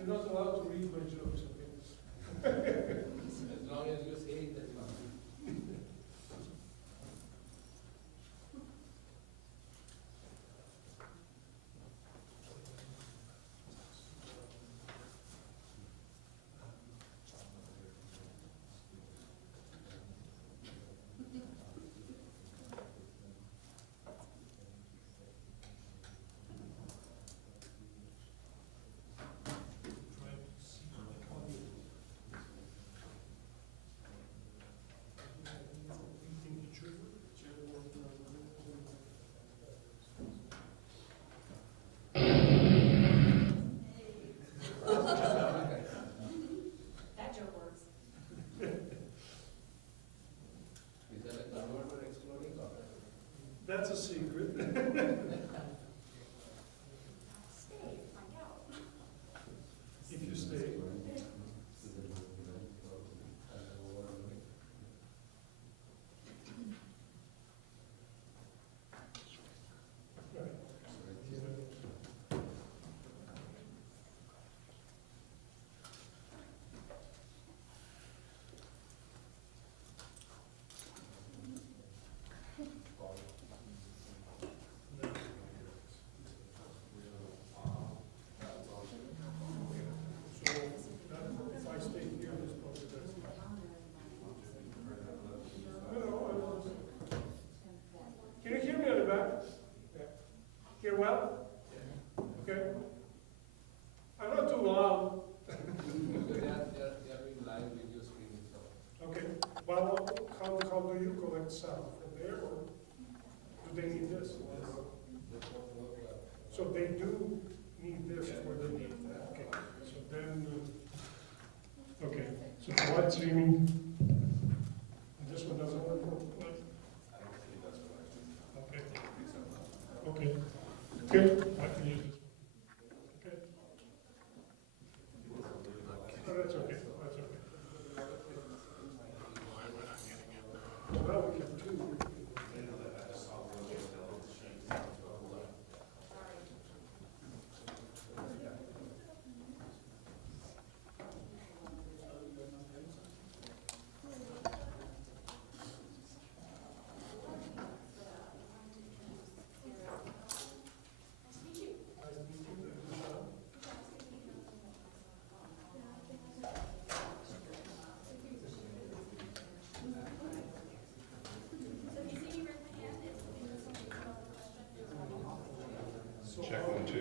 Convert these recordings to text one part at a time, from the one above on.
You're not allowed to read my jokes, okay? As long as you say it, that's fine. That joke works. Is that a converter exploding or? That's a secret. Stay, find out. If you stay. So, if I stay here, this probably does. No, can you hear me on the back? Yeah. Hear well? Okay. I'm not too loud. They are doing live video streaming, so. Okay. Well, how do you collect sound? From there, or do they need this? So they do need this, or they need that. Okay. So then, okay. So the light streaming, and this one doesn't work. Okay. Okay. Good. I can use this one. Okay. Oh, that's okay. That's okay. Well, now we can do. Check 1, 2.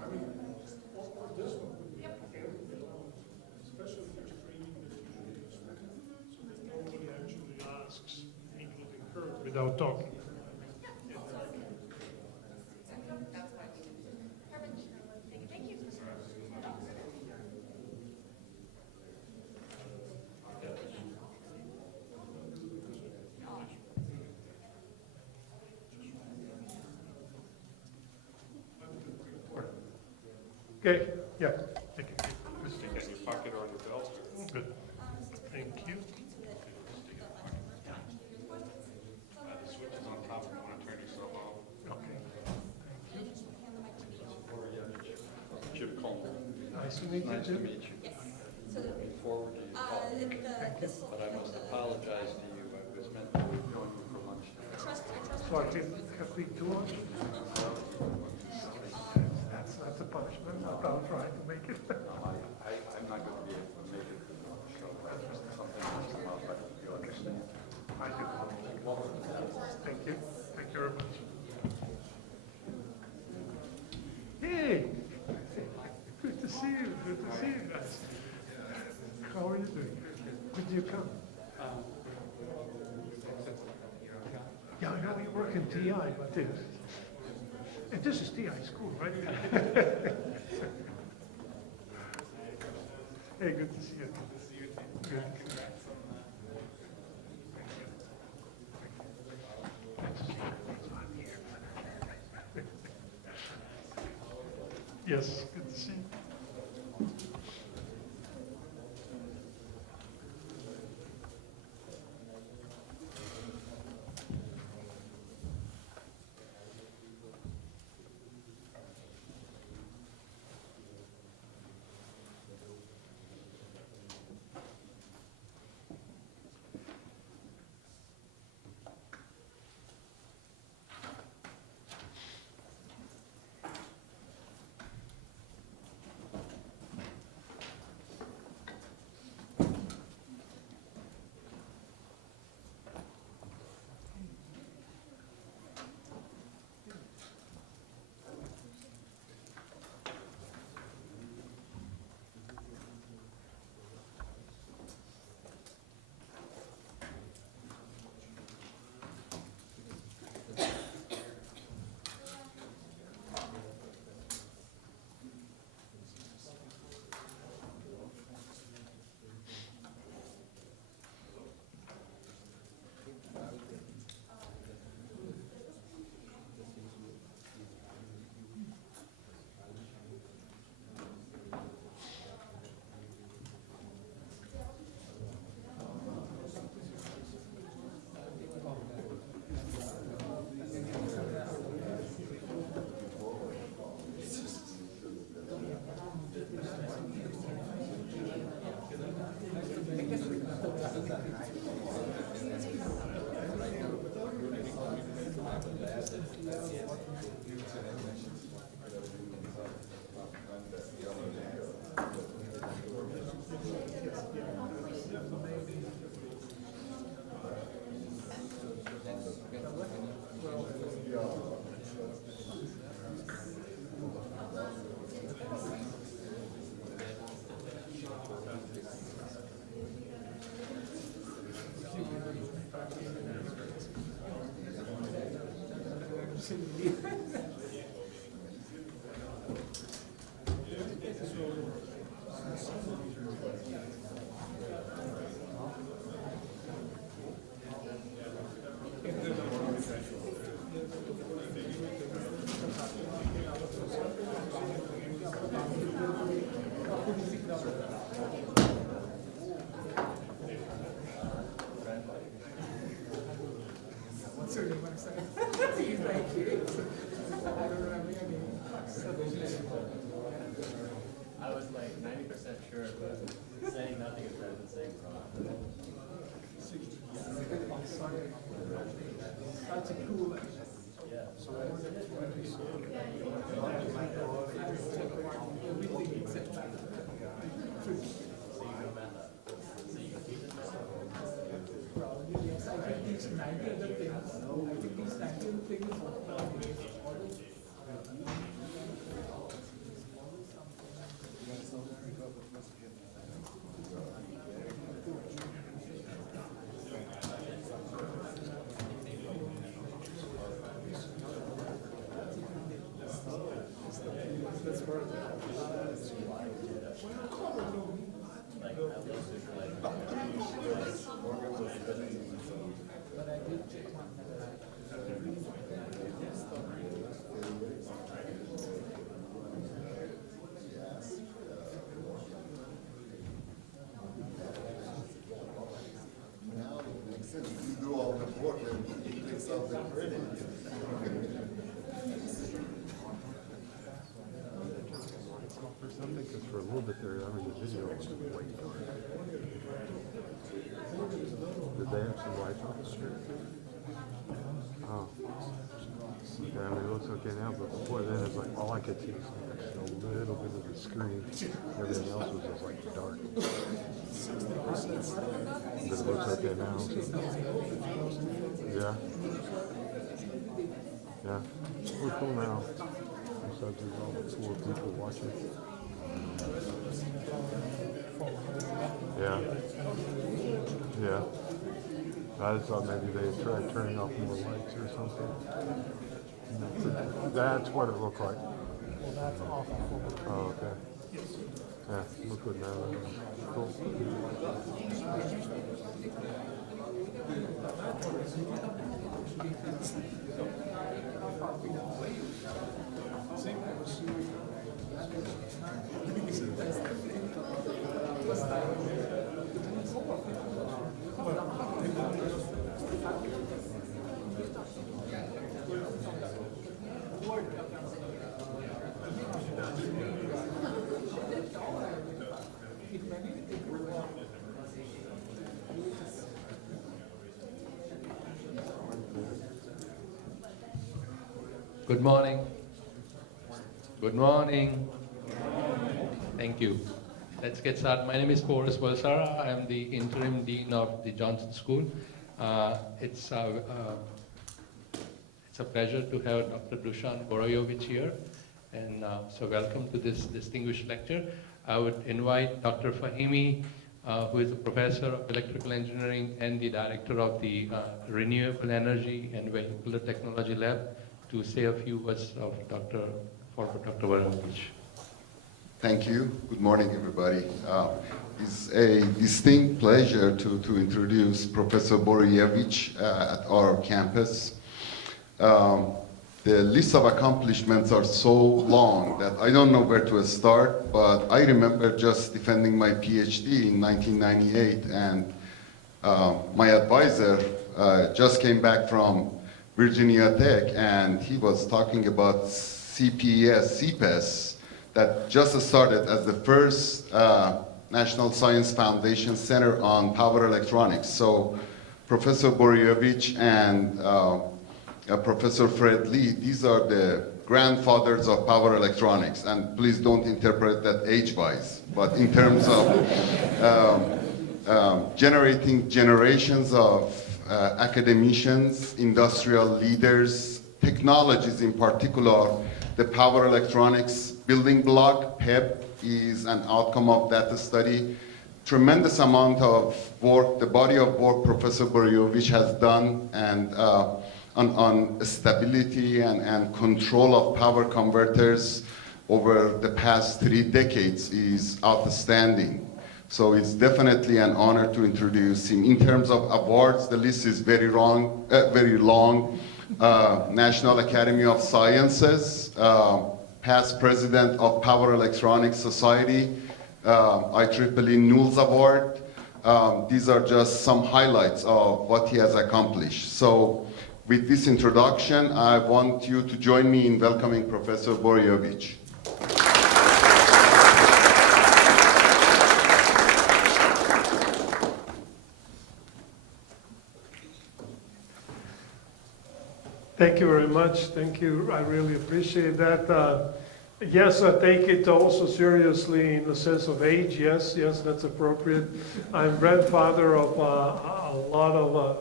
I mean, or this one would be, especially if you're streaming this usually this way, so that nobody actually asks, including her, without talking. Okay, yeah, thank you. Stick it in your pocket or on your belt. Good. Thank you. The switch is on top if you want to turn yourself off. Okay. Chip Coleman. Nice to meet you Nice to too. meet you. Looking forward to your talk, but I must apologize to you. I was meant to join you for lunch. So I can have big two lunch? That's a punishment. I'll try to make it. I'm not going to be able to make it for the show. Something has come up, but you understand. I do. Thank you. Thank you very much. Hey! Good to see you. Good to see you guys. How are you doing? Did you come? Yeah, I know you work in TI, but this is TI school, right? Hey, good to see you. Good to see you. Good. Yes, good to see you. I was like 90% sure, but saying nothing is better than saying wrong. Now it makes sense. You do all the work and he takes all the credit. For something, because for a little bit there, I mean, the video was way dark. Did they have some lights on? Oh. Okay, I mean, it looks okay now, but before then, it's like, all I could see was like a little bit of the screen. Everything else was just like dark. But it looks okay now. So. Yeah. Yeah. We're cool now. Besides, there's all the 4 people watching. Yeah. Yeah. I just thought maybe they tried turning off more lights or something. That's what it looked like. Well, that's off. Oh, okay. Yeah, look good now. Cool. Good morning. Good morning. Thank you. Let's get started. My name is Boris Valsara. I am the interim dean of the Jonsson School. It's a pleasure to have Dr. Dushan Boroyevich here. And so welcome to this distinguished lecture. I would invite Dr. Fahimi, who is a professor of electrical engineering and the director of the Renewable Energy and Vehicular Technology Lab, to say a few words of Dr. Boroyevich. Thank you. Good morning, everybody. It's a distinct pleasure to introduce Professor Boroyevich at our campus. The list of accomplishments are so long that I don't know where to start, but I remember just defending my PhD in 1998, and my advisor just came back from Virginia Tech, and he was talking about CPS that just started as the first National Science Foundation Center on Power Electronics. So Professor Boroyevich and Professor Fred Lee, these are the grandfathers of power electronics, and please don't interpret that age-wise, but in terms of generating generations of academicians, industrial leaders, technologies in particular. The power electronics building block, PEB, is an outcome of that study. Tremendous amount of work, the body of work Professor Boroyevich has done, and on stability and control of power converters over the past 3 decades is outstanding. So it's definitely an honor to introduce him. In terms of awards, the list is very long. National Academy of Sciences, past president of Power Electronics Society, IEEE Knowles Award. These are just some highlights of what he has accomplished. So with this introduction, I want you to join me in welcoming Professor Boroyevich. Thank you very much. Thank you. I really appreciate that. Yes, I take it also seriously in the sense of age. Yes, that's appropriate. I'm grandfather of a lot of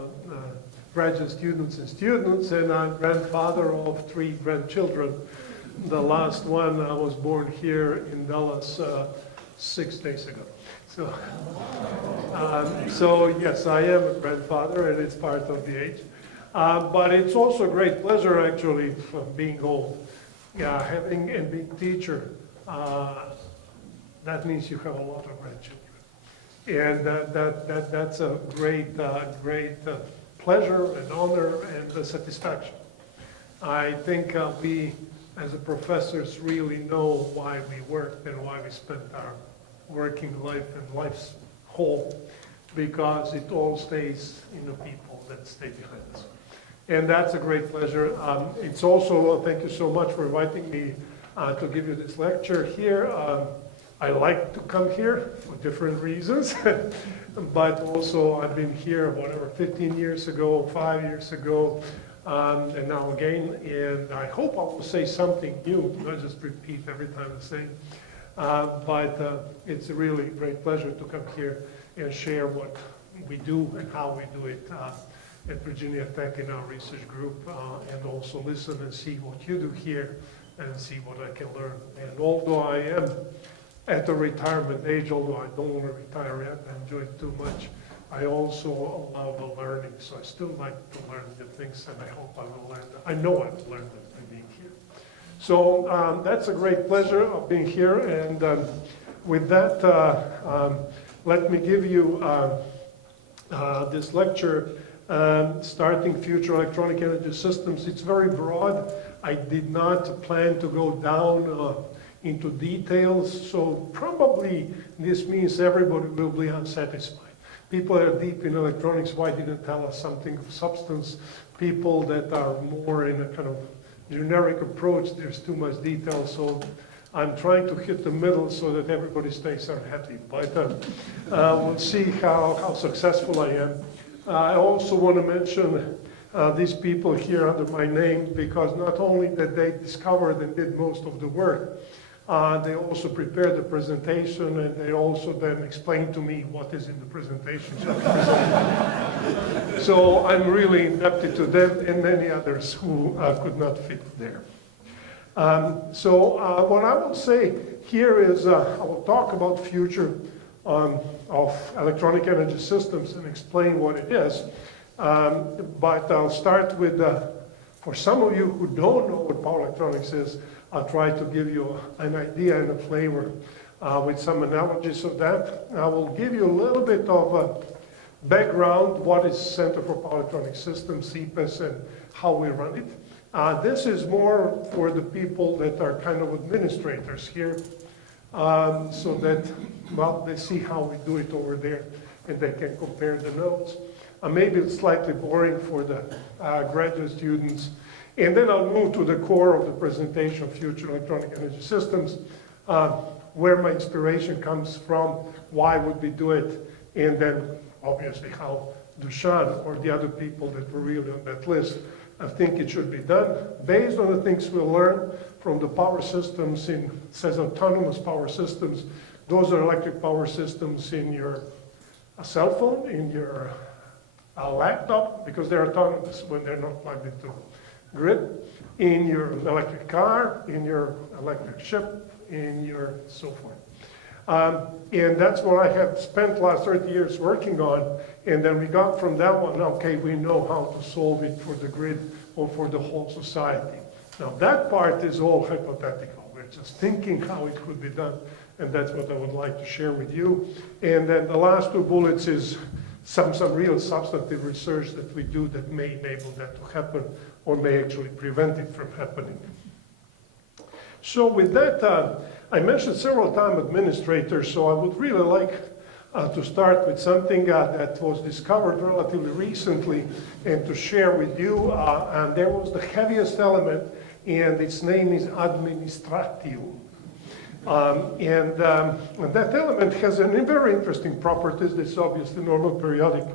graduate students, and I'm grandfather of 3 grandchildren. The last one was born here in Dallas 6 days ago. So yes, I am a grandfather, and it's part of the age. But it's also a great pleasure, actually, from being old. Having and being teacher, that means you have a lot of grandchildren. And that's a great pleasure and honor and satisfaction. I think we, as professors, really know why we work and why we spend our working life and life's whole, because it all stays in the people that stay behind us. And that's a great pleasure. It's also, thank you so much for inviting me to give you this lecture here. I like to come here for different reasons, but also I've been here, 15 years ago, 5 years ago, and now again, and I hope I will say something new, not just repeat every time the same. But it's a really great pleasure to come here and share what we do and how we do it at Virginia Tech in our research group, and also listen and see what you do here and see what I can learn. And although I am at a retirement age, although I don't want to retire yet, I enjoy it too much, I also love the learning. So I still like to learn new things, and I hope I will learn them. I know I will learn them by being here. So that's a great pleasure of being here. And with that, let me give you this lecture, starting Future Electronic Energy Systems. It's very broad. I did not plan to go down into details, so probably this means everybody will be unsatisfied. People that are deep in electronics, why didn't tell us something of substance? People that are more in a kind of generic approach, there's too much detail, so I'm trying to hit the middle so that everybody stays unhappy. But we'll see how successful I am. I also want to mention these people here under my name, because not only that they discovered and did most of the work, they also prepared the presentation, and they also then explained to me what is in the presentation. So I'm really indebted to them and many others who could not fit there. So what I will say here is I will talk about future of electronic energy systems and explain what it is. But I'll start with, for some of you who don't know what power electronics is, I'll try to give you an idea and a flavor with some analogies of that. I will give you a little bit of background, what is Center for Power Electronic Systems, CPAS, and how we run it. This is more for the people that are kind of administrators here, so that, well, they see how we do it over there, and they can compare the notes. Maybe it's slightly boring for the graduate students. And then I'll move to the core of the presentation of Future Electronic Energy Systems, where my inspiration comes from, why would we do it, and then obviously how Dushan or the other people that were really on that list think it should be done, based on the things we learned from the power systems it says autonomous power systems. Those are electric power systems in your cell phone, in your laptop, because they're autonomous when they're not plugged into grid, in your electric car, in your electric ship, in your so forth. And that's what I have spent last 30 years working on. And then we got from that one, okay, we know how to solve it for the grid or for the whole society. Now that part is all hypothetical. We're just thinking how it could be done, and that's what I would like to share with you. And then the last two bullets is some real substantive research that we do that may enable that to happen or may actually prevent it from happening. So with that, I mentioned several times administrators, so I would really like to start with something that was discovered relatively recently and to share with you. And there was the heaviest element, and its name is administratio. And that element has a very interesting properties. It's obviously normal periodic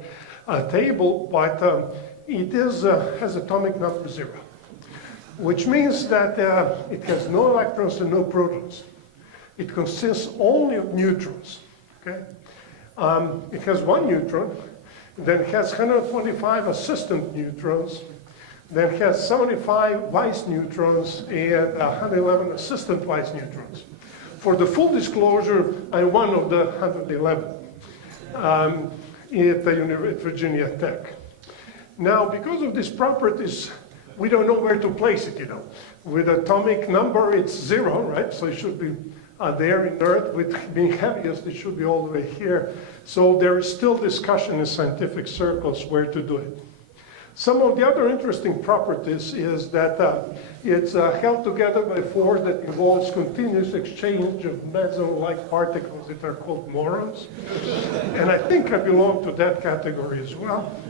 table, but it has atomic number 0, which means that it has no electrons and no protons. It consists only of neutrons. Okay? It has 1 neutron, then it has 125 assistant neutrons, then it has 75 vice neutrons and 111 assistant vice neutrons. For the full disclosure, I'm one of the 111 at Virginia Tech. Now, because of these properties, we don't know where to place it, you know. With atomic number, it's 0, right? So it should be there in Earth. With being heaviest, it should be all the way here. So there is still discussion in scientific circles where to do it. Some of the other interesting properties is that it's held together by a force that involves continuous exchange of meson-like particles that are called morons. And I think I belong to that category as well.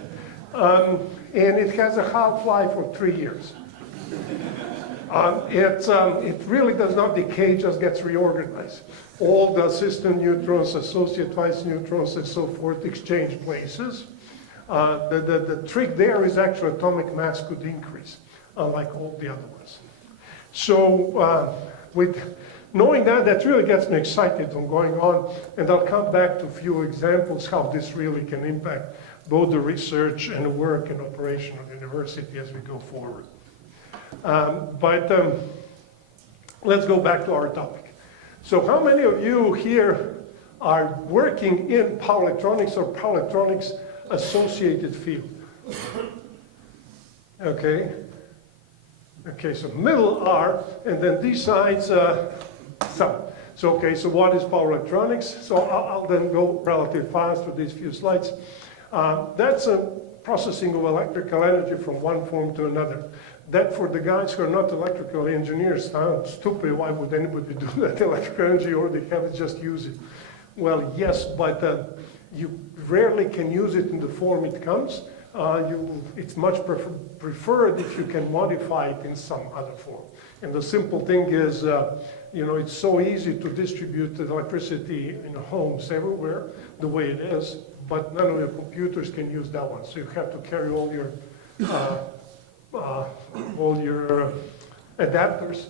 And it has a half-life of 3 years. It really does not decay, just gets reorganized. All the assistant neutrons, associate vice neutrons, and so forth exchange places. The trick there is actually atomic mass could increase, unlike all the other ones. So with knowing that, that really gets me excited on going on, and I'll come back to a few examples how this really can impact both the research and the work and operation of the university as we go forward. Let's go back to our topic. So how many of you here are working in power electronics or power electronics associated field? Okay. Okay, so middle are, and then these sides, some. So, okay, so what is power electronics? So I'll then go relatively fast with these few slides. That's a processing of electrical energy from one form to another. That for the guys who are not electrical engineers sounds stupid. Why would anybody do that? Electrical energy, or they have it, just use it. Well, yes, but you rarely can use it in the form it comes. It's much preferred if you can modify it in some other form. And the simple thing is, it's so easy to distribute the electricity in homes everywhere the way it is, but none of your computers can use that one. So you have to carry all your adapters,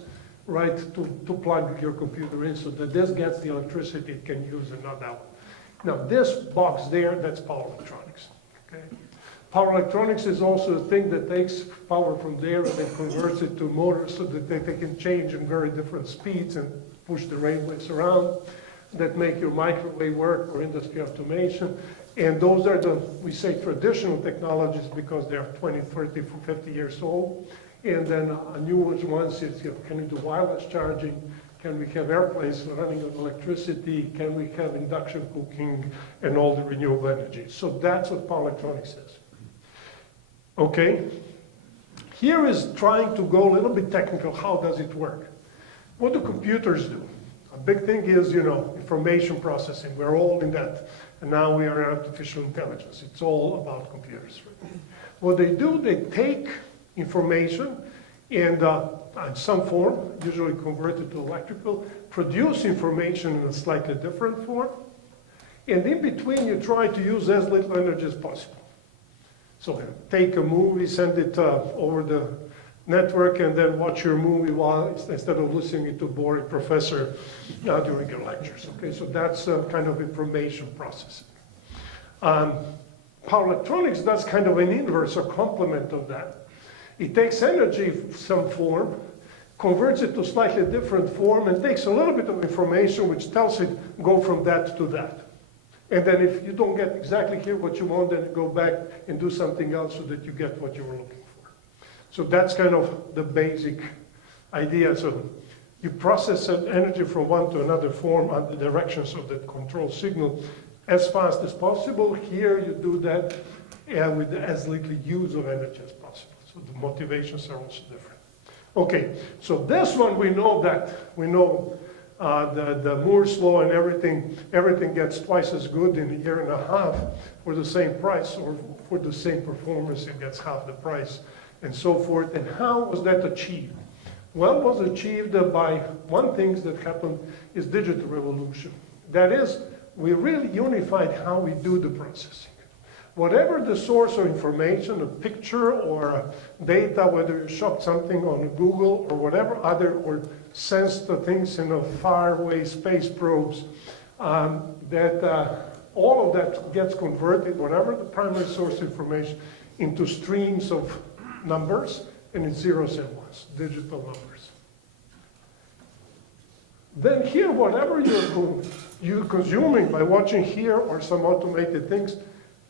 right, to plug your computer in so that this gets the electricity it can use and not that one. Now this box there, that's power electronics, okay? Power electronics is also a thing that takes power from there and then converts it to motors so that they can change in very different speeds and push the railways around that make your microwave work or industry automation. And those are we say traditional technologies because they are 20, 30, 50 years old. And then new ones is, can we do wireless charging? Can we have airplanes running on electricity? Can we have induction cooking and all the renewable energy? So that's what power electronics is. Okay, here is trying to go a little bit technical. How does it work? What do computers do? A big thing is, information processing. We're all in that. And now we are in artificial intelligence. It's all about computers. What they do, they take information and in some form, usually converted to electrical, produce information in a slightly different form. And in between, you try to use as little energy as possible. So take a movie, send it over the network, and then watch your movie instead of listening to a boring professor during your lectures. Okay, so that's kind of information processing. Power electronics does kind of an inverse or complement of that. It takes energy of some form, converts it to slightly different form, and takes a little bit of information which tells it go from that to that. And then if you don't get exactly here what you want, then go back and do something else so that you get what you were looking for. So that's kind of the basic idea. So you process that energy from one to another form on the directions of the control signal as fast as possible. Here you do that with as little use of energy as possible. So the motivations are also different. Okay, so this one we know the Moore's law and everything gets twice as good in a year and a half for the same price, or for the same performance it gets half the price, and so forth. And how was that achieved? Well, it was achieved by one thing that happened is digital revolution. That is, we really unified how we do the processing. Whatever the source of information, a picture or data, whether you shot something on Google or whatever other, or sensed the things in a faraway space probes, all of that gets converted, whatever the primary source information, into streams of numbers, and it's zeros and ones, digital numbers. Then here, whatever you're consuming by watching here or some automated things,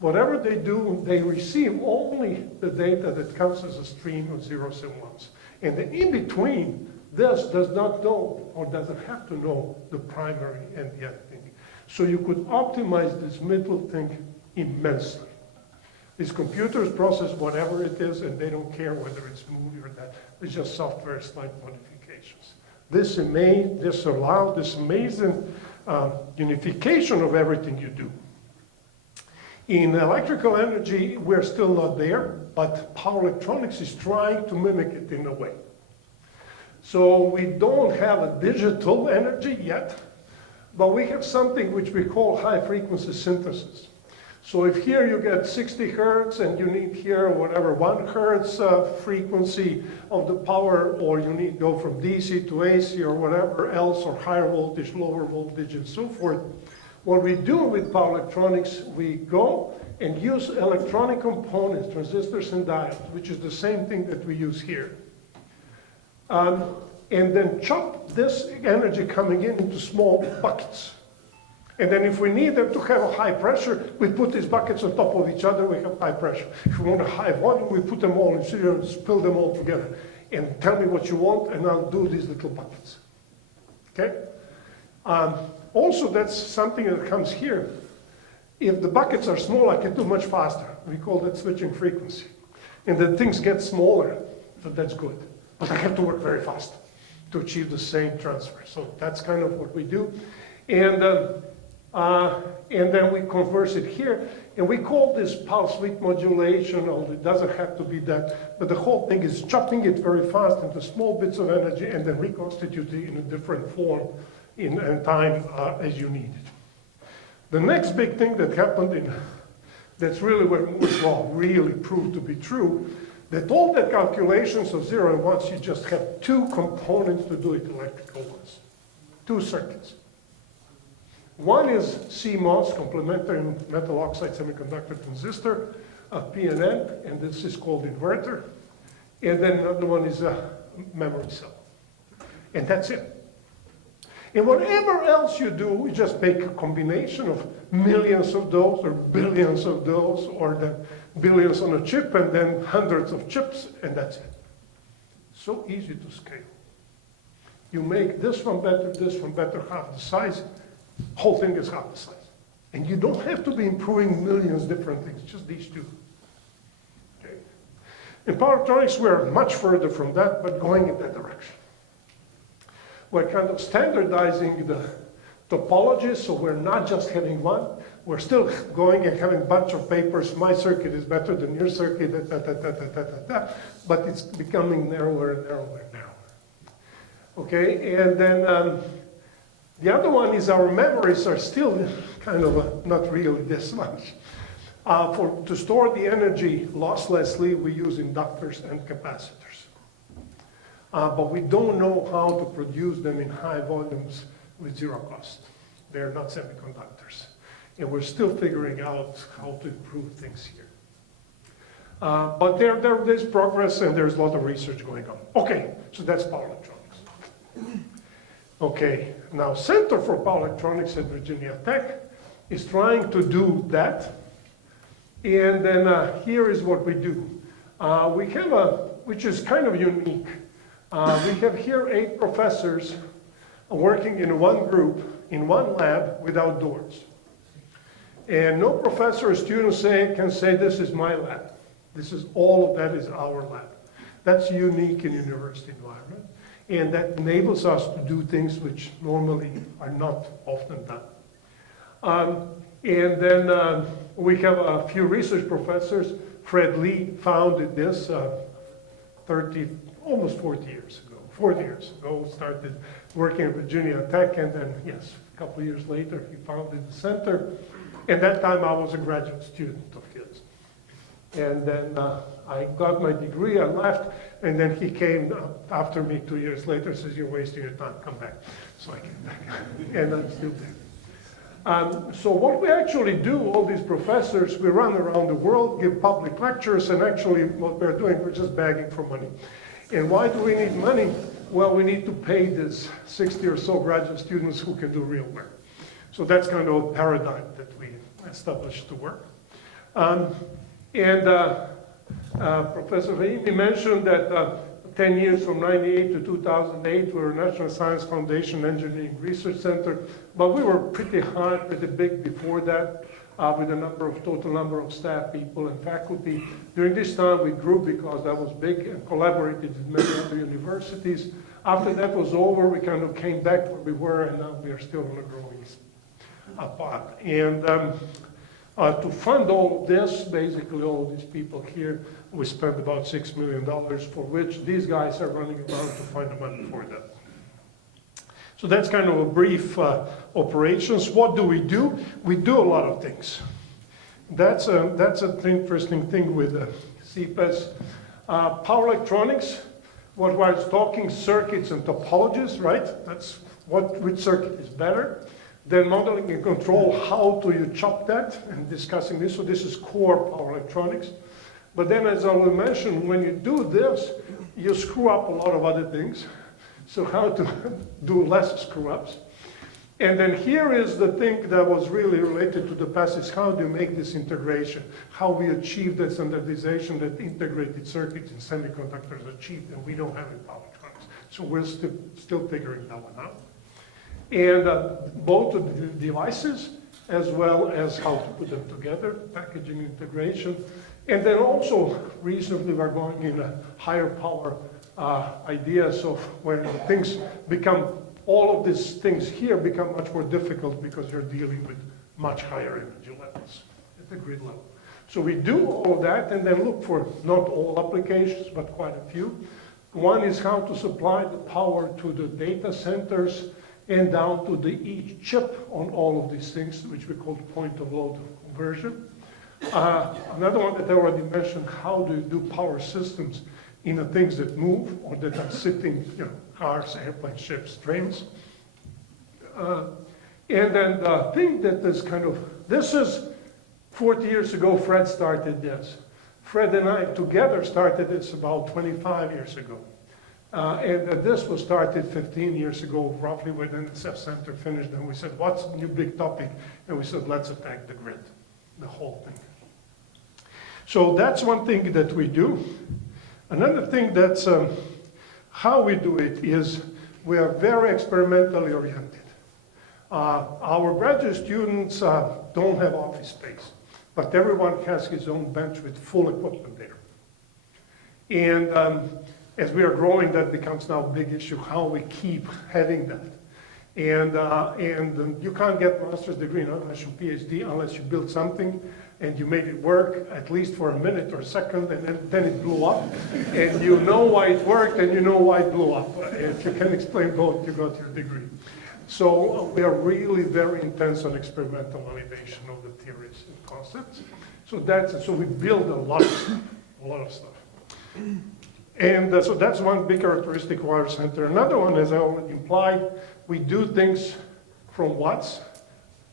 whatever they do, they receive only the data that comes as a stream of zeros and ones. And the in-between, this does not know, or doesn't have to know, the primary and the end thing. So you could optimize this middle thing immensely. These computers process whatever it is, and they don't care whether it's movie or that. It's just software slight modifications. This allowed this amazing unification of everything you do. In electrical energy, we're still not there, but power electronics is trying to mimic it in a way. So we don't have a digital energy yet, but we have something which we call high-frequency synthesis. So if here you get 60 hertz and you need here whatever 1 hertz frequency of the power, or you need to go from DC to AC or whatever else, or higher voltage, lower voltage, and so forth, what we do with power electronics, we go and use electronic components, transistors and diodes, which is the same thing that we use here. And then chop this energy coming in into small buckets. And then if we need them to have a high pressure, we put these buckets on top of each other, we have high pressure. If we want a high volume, we put them all in series and spill them all together. And tell me what you want, and I'll do these little buckets. Okay? Also, that's something that comes here. If the buckets are small, I can do much faster. We call that switching frequency. And then things get smaller, so that's good. But I have to work very fast to achieve the same transfer. So that's kind of what we do. And then we converse it here. And we call this pulse width modulation, although it doesn't have to be that. But the whole thing is chopping it very fast into small bits of energy and then reconstituting it in a different form in time as you need it. The next big thing that happened that's really where Moore's law really proved to be true, that all the calculations of 0 and 1s, you just have 2 components to do it, electrical ones. 2 circuits. One is CMOS, complementary metal oxide semiconductor transistor, PNN, and this is called inverter. And then another one is a memory cell. And that's it. And whatever else you do, you just make a combination of millions of those, or billions of those, or the billions on a chip, and then hundreds of chips, and that's it. So easy to scale. You make this one better, half the size, whole thing is half the size. And you don't have to be improving millions of different things, just these 2. Okay. In power electronics, we're much further from that, but going in that direction. We're kind of standardizing the topologies, so we're not just having one. We're still going and having a bunch of papers. My circuit is better than your circuit, but it's becoming narrower and narrower and narrower. Okay, and then the other one is our memories are still kind of not really this much. To store the energy losslessly, we use inductors and capacitors. But we don't know how to produce them in high volumes with 0 cost. They're not semiconductors. And we're still figuring out how to improve things here. But there's progress, and there's a lot of research going on. Okay, so that's power electronics. Okay, now Center for Power Electronics at Virginia Tech is trying to do that. And then here is what we do. We have which is kind of unique. We have here 8 professors working in one group, in one lab, without doors. And no professor or student can say, this is my lab. This is all of that is our lab. That's unique in university environment. And that enables us to do things which normally are not often done. And then we have a few research professors. Fred Lee founded this almost 40 years ago. 40 years ago, started working at Virginia Tech, and then, yes, a couple of years later, he founded the center. At that time, I was a graduate student of his. And then I got my degree, I left, and then he came after me 2 years later, says, you're wasting your time, come back. So I came back, and I'm still there. So what we actually do, all these professors, we run around the world, give public lectures, and actually what we're doing, we're just begging for money. And why do we need money? Well, we need to pay these 60 or so graduate students who can do real work. So that's kind of a paradigm that we established to work. Professor Fahimi mentioned that 10 years from 98 to 2008, we were a National Science Foundation Engineering Research Center, but we were pretty high, pretty big before that, with a total number of staff people and faculty. During this time, we grew because that was big and collaborated with many other universities. After that was over, we kind of came back where we were, and now we are still on a growing path. And to fund all of this, basically all of these people here, we spent about $6 million, for which these guys are running around to find the money for that. So that's kind of a brief operations. What do? We do a lot of things. That's an interesting thing with CPAS. Power electronics, what I was talking, circuits and topologies, right? That's which circuit is better. Then modeling and control, how do you chop that, and discussing this. So this is core power electronics. But then, as I will mention, when you do this, you screw up a lot of other things. So how to do less screw-ups. And then here is the thing that was really related to the past, is how do you make this integration? How we achieve that standardization that integrated circuits in semiconductors achieved, and we don't have in power electronics. So we're still figuring that one out. And both the devices, as well as how to put them together, packaging integration. And then also, recently we're going in a higher power ideas of when things become, all of these things here become much more difficult because you're dealing with much higher energy levels at the grid level. So we do all of that and then look for not all applications, but quite a few. One is how to supply the power to the data centers and down to each chip on all of these things, which we call point of load conversion. Another one that I already mentioned, how do you do power systems in the things that move or that are sitting, cars, airplanes, ships, trains. And then the thing that is this is 40 years ago, Fred started this. Fred and I together started this about 25 years ago. And this was started 15 years ago, roughly when the NSF Center finished, and we said, what's the new big topic? And we said, let's attack the grid, the whole thing. So that's one thing that we do. Another thing that's how we do it is we are very experimentally oriented. Our graduate students don't have office space, but everyone has his own bench with full equipment there. And as we are growing, that becomes now a big issue, how we keep having that. And you can't get a master's degree unless you PhD, unless you build something and you made it work at least for a minute or a second, and then it blew up. And you know why it worked and you know why it blew up. If you can explain both, you got your degree. So we are really very intense on experimental validation of the theories and concepts. So we build a lot of stuff. And so that's one big characteristic of our center. Another one, as I already implied, we do things from watts,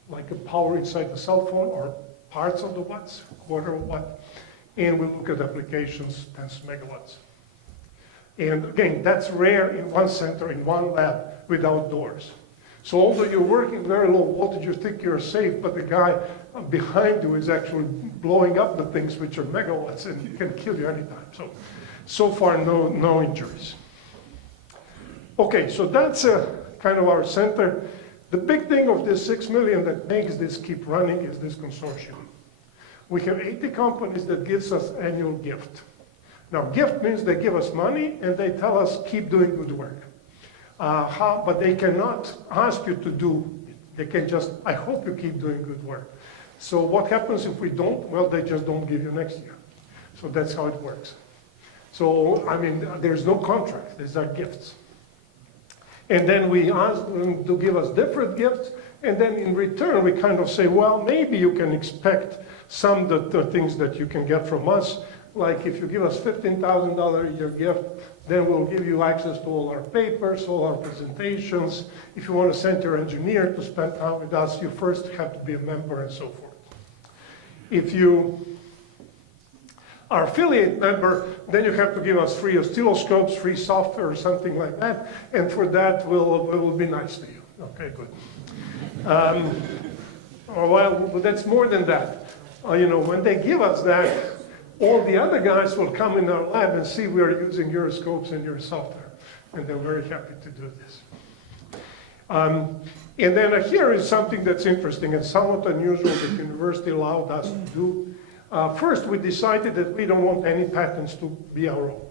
like a power inside the cell phone, or parts of the watts, a quarter of a watt. And we look at applications, tens of megawatts. And again, that's rare in one center, in one lab, without doors. So although you're working very low voltage, you think you're safe, but the guy behind you is actually blowing up the things which are megawatts, and it can kill you anytime. So far, no injuries. Okay, so that's kind of our center. The big thing of this 6 million that makes this keep running is this consortium. We have 80 companies that gives us annual gift. Now, gift means they give us money and they tell us keep doing good work. But they cannot ask you to do, they can just, I hope you keep doing good work. So what happens if we don't? Well, they just don't give you next year. So that's how it works. So, I mean, there's no contract, these are gifts. And then we ask them to give us different gifts, and then in return we kind of say, well, maybe you can expect some of the things that you can get from us, like if you give us $15,000 a year gift, then we'll give you access to all our papers, all our presentations. If you want to send your engineer to spend time with us, you first have to be a member and so forth. If you are affiliate member, then you have to give us free oscilloscopes, free software or something like that, and for that we'll be nice to you. Okay, good. Well, that's more than that. You know, when they give us that, all the other guys will come in our lab and see we are using your scopes and your software, and they're very happy to do this. And then here is something that's interesting and somewhat unusual that the university allowed us to do. First, we decided that we don't want any patents to be our own.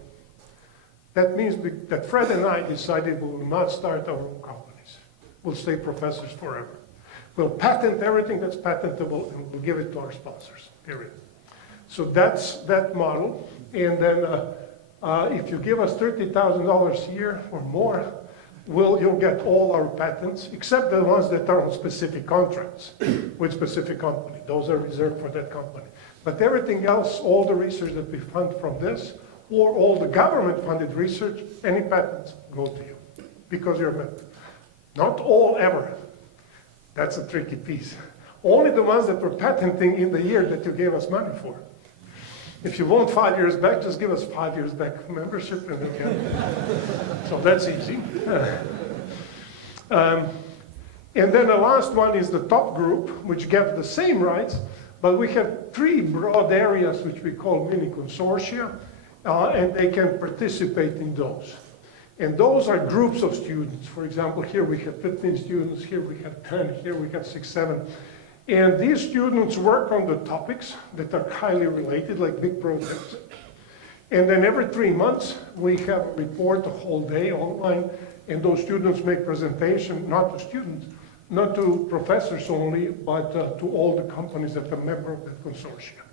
That means that Fred and I decided we will not start our own companies. We'll stay professors forever. We'll patent everything that's patentable and we'll give it to our sponsors, period. So that's that model. And then if you give us $30,000 a year or more, you'll get all our patents, except the ones that are on specific contracts with specific company. Those are reserved for that company. But everything else, all the research that we fund from this, or all the government-funded research, any patents go to you, because you're a member. Not all ever. That's a tricky piece. Only the ones that were patenting in the year that you gave us money for. If you want 5 years back, just give us 5 years back membership and then get it. So that's easy. And then the last one is the top group, which get the same rights, but we have 3 broad areas which we call mini consortia, and they can participate in those. And those are groups of students. For example, here we have 15 students, here we have 10, here we have 6, 7. And these students work on the topics that are highly related, like big projects. And then every 3 months, we have a report a whole day online, and those students make presentation, not to students, not to professors only, but to all the companies that are member of that consortium.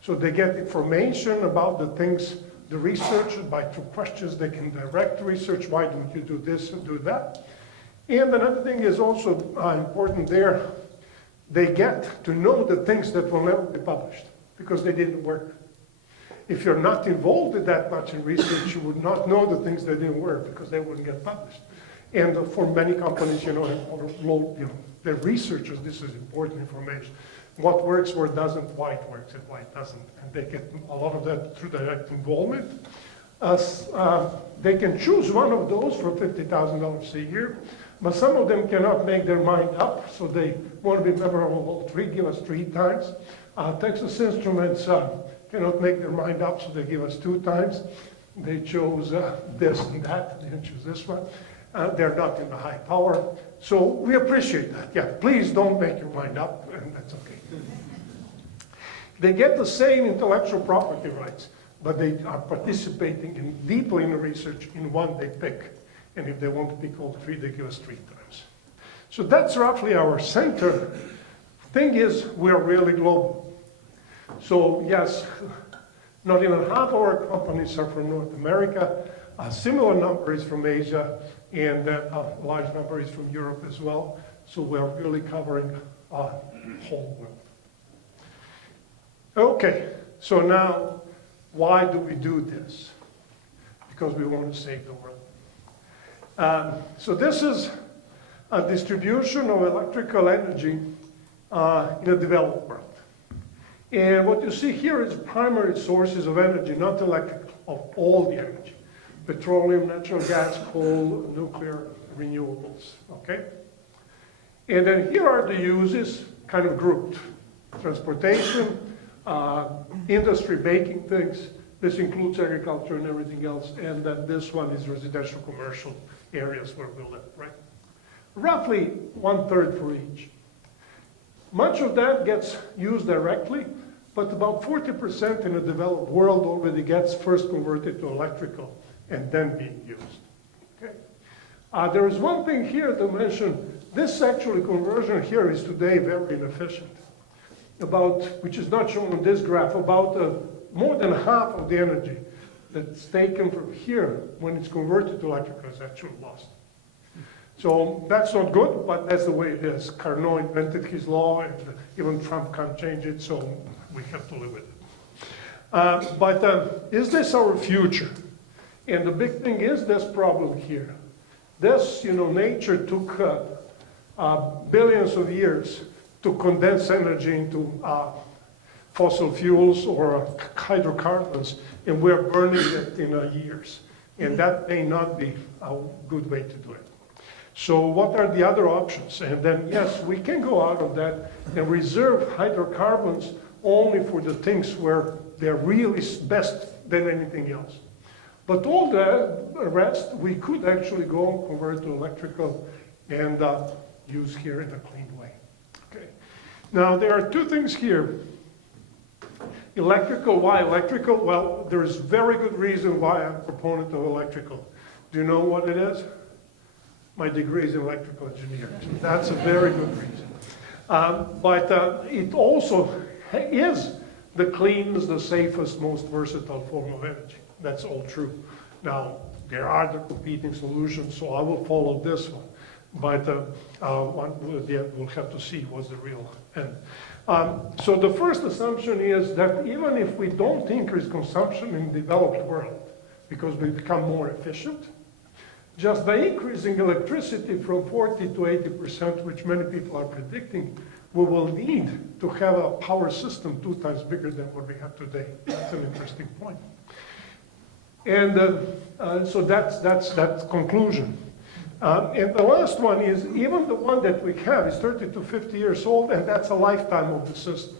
So they get information about the things, the research, by through questions they can direct research, why don't you do this and do that. And another thing is also important there, they get to know the things that will never be published, because they didn't work. If you're not involved in that much in research, you would not know the things that didn't work, because they wouldn't get published. And for many companies, they're researchers, this is important information. What works, where doesn't, why it works, and why it doesn't. And they get a lot of that through direct involvement. They can choose one of those for $50,000 a year, but some of them cannot make their mind up, so they want to be member of all 3, give us 3 times. Texas Instruments cannot make their mind up, so they give us 2 times. They chose this and that, they didn't choose this one. They're not in the high power, so we appreciate that. Yeah, please don't make your mind up, and that's okay. They get the same intellectual property rights, but they are participating deeply in the research in one they pick. And if they want to pick all 3, they give us 3 times. So that's roughly our center. Thing is, we're really global. So yes, not even half of our companies are from North America. A similar number is from Asia, and a large number is from Europe as well. So we're really covering the whole world. Okay, so now, why do we do this? Because we want to save the world. So this is a distribution of electrical energy in the developed world. And what you see here is primary sources of energy, not electrical, of all the energy. Petroleum, natural gas, coal, nuclear, renewables, okay? And then here are the uses kind of grouped. Transportation, industry making things, This includes agriculture and everything else, and then this one is residential commercial areas where we live, right? Roughly 1/3 for each. Much of that gets used directly, but about 40% in the developed world already gets first converted to electrical and then being used. Okay? There is one thing here to mention. This actually conversion here is today very inefficient. Which is not shown on this graph, about more than half of the energy that's taken from here when it's converted to electrical is actually lost. So that's not good, but that's the way it is. Carnot invented his law, and even Trump can't change it, so we have to live with it. But is this our future? And the big thing is this problem here. This, nature took billions of years to condense energy into fossil fuels or hydrocarbons, and we're burning it in years. And that may not be a good way to do it. So what are the other options? And then, yes, we can go out of that and reserve hydrocarbons only for the things where they're really best than anything else. But all the rest, we could actually go and convert to electrical and use here in a clean way. Okay. Now, there are two things here. Electrical, why electrical? Well, there's very good reason why I'm a proponent of electrical. Do you know what it is? My degree is in electrical engineering. So that's a very good reason. But it also is the cleanest, the safest, most versatile form of energy. That's all true. Now, there are the competing solutions, so I will follow this one. But we'll have to see what's the real end. So the first assumption is that even if we don't increase consumption in the developed world, because we become more efficient, just by increasing electricity from 40 to 80%, which many people are predicting, we will need to have a power system 2 times bigger than what we have today. That's an interesting point. And so that's conclusion. And the last one is, even the one that we have is 30 to 50 years old, and that's a lifetime of the system.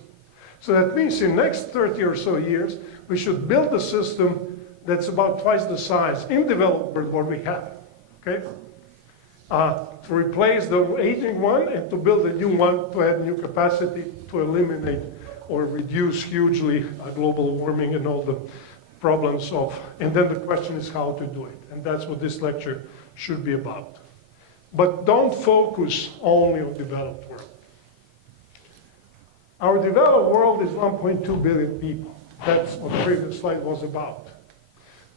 So that means in the next 30 or so years, we should build a system that's about twice the size in developed world what we have, okay? To replace the aging one and to build a new one to add new capacity to eliminate or reduce hugely global warming and all the problems of, and then the question is how to do it. And that's what this lecture should be about. But don't focus only on developed world. Our developed world is 1.2 billion people. That's what the previous slide was about.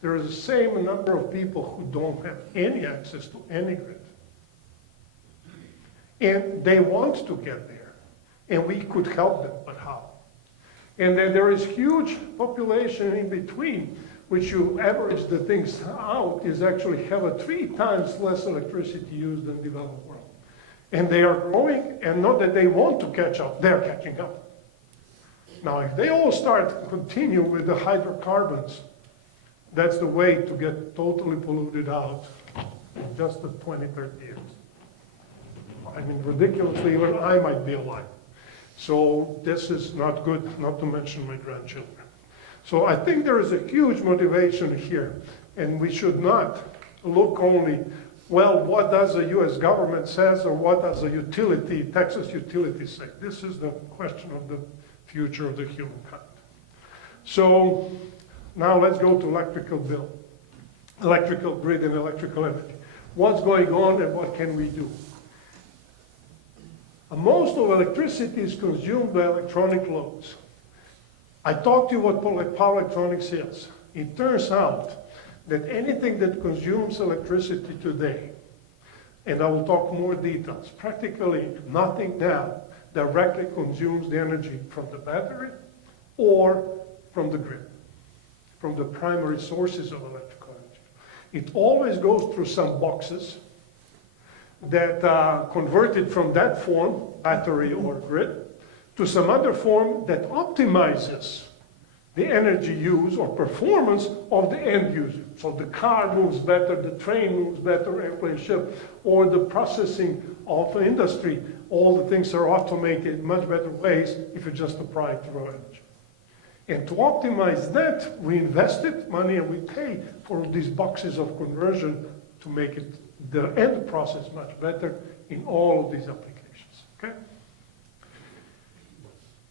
There is the same number of people who don't have any access to any grid. And they want to get there. And we could help them, but how? And then there is huge population in between, which you average the things out, is actually have a 3 times less electricity used than developed world. And they are growing, and not that they want to catch up, they're catching up. Now, if they all start continue with the hydrocarbons, that's the way to get totally polluted out in just the 20, 30 years. I mean, ridiculously, even I might be alive. So this is not good, not to mention my grandchildren. So I think there is a huge motivation here, and we should not look only, well, what does the US government says, or what does the utility, Texas utility say? This is the question of the future of the humankind. So now let's go to electrical grid and electrical energy. What's going on and what can we do? Most of electricity is consumed by electronic loads. I talked to you what power electronics is. It turns out that anything that consumes electricity today, and I will talk more details, practically nothing now directly consumes the energy from the battery or from the grid, from the primary sources of electrical energy. It always goes through some boxes that are converted from that form, battery or grid, to some other form that optimizes the energy use or performance of the end user. So the car moves better, the train moves better, airplane, ship, or the processing of industry. All the things are automated in much better ways if you just apply it through energy. And to optimize that, we invested money and we pay for these boxes of conversion to make it the end process much better in all of these applications. Okay?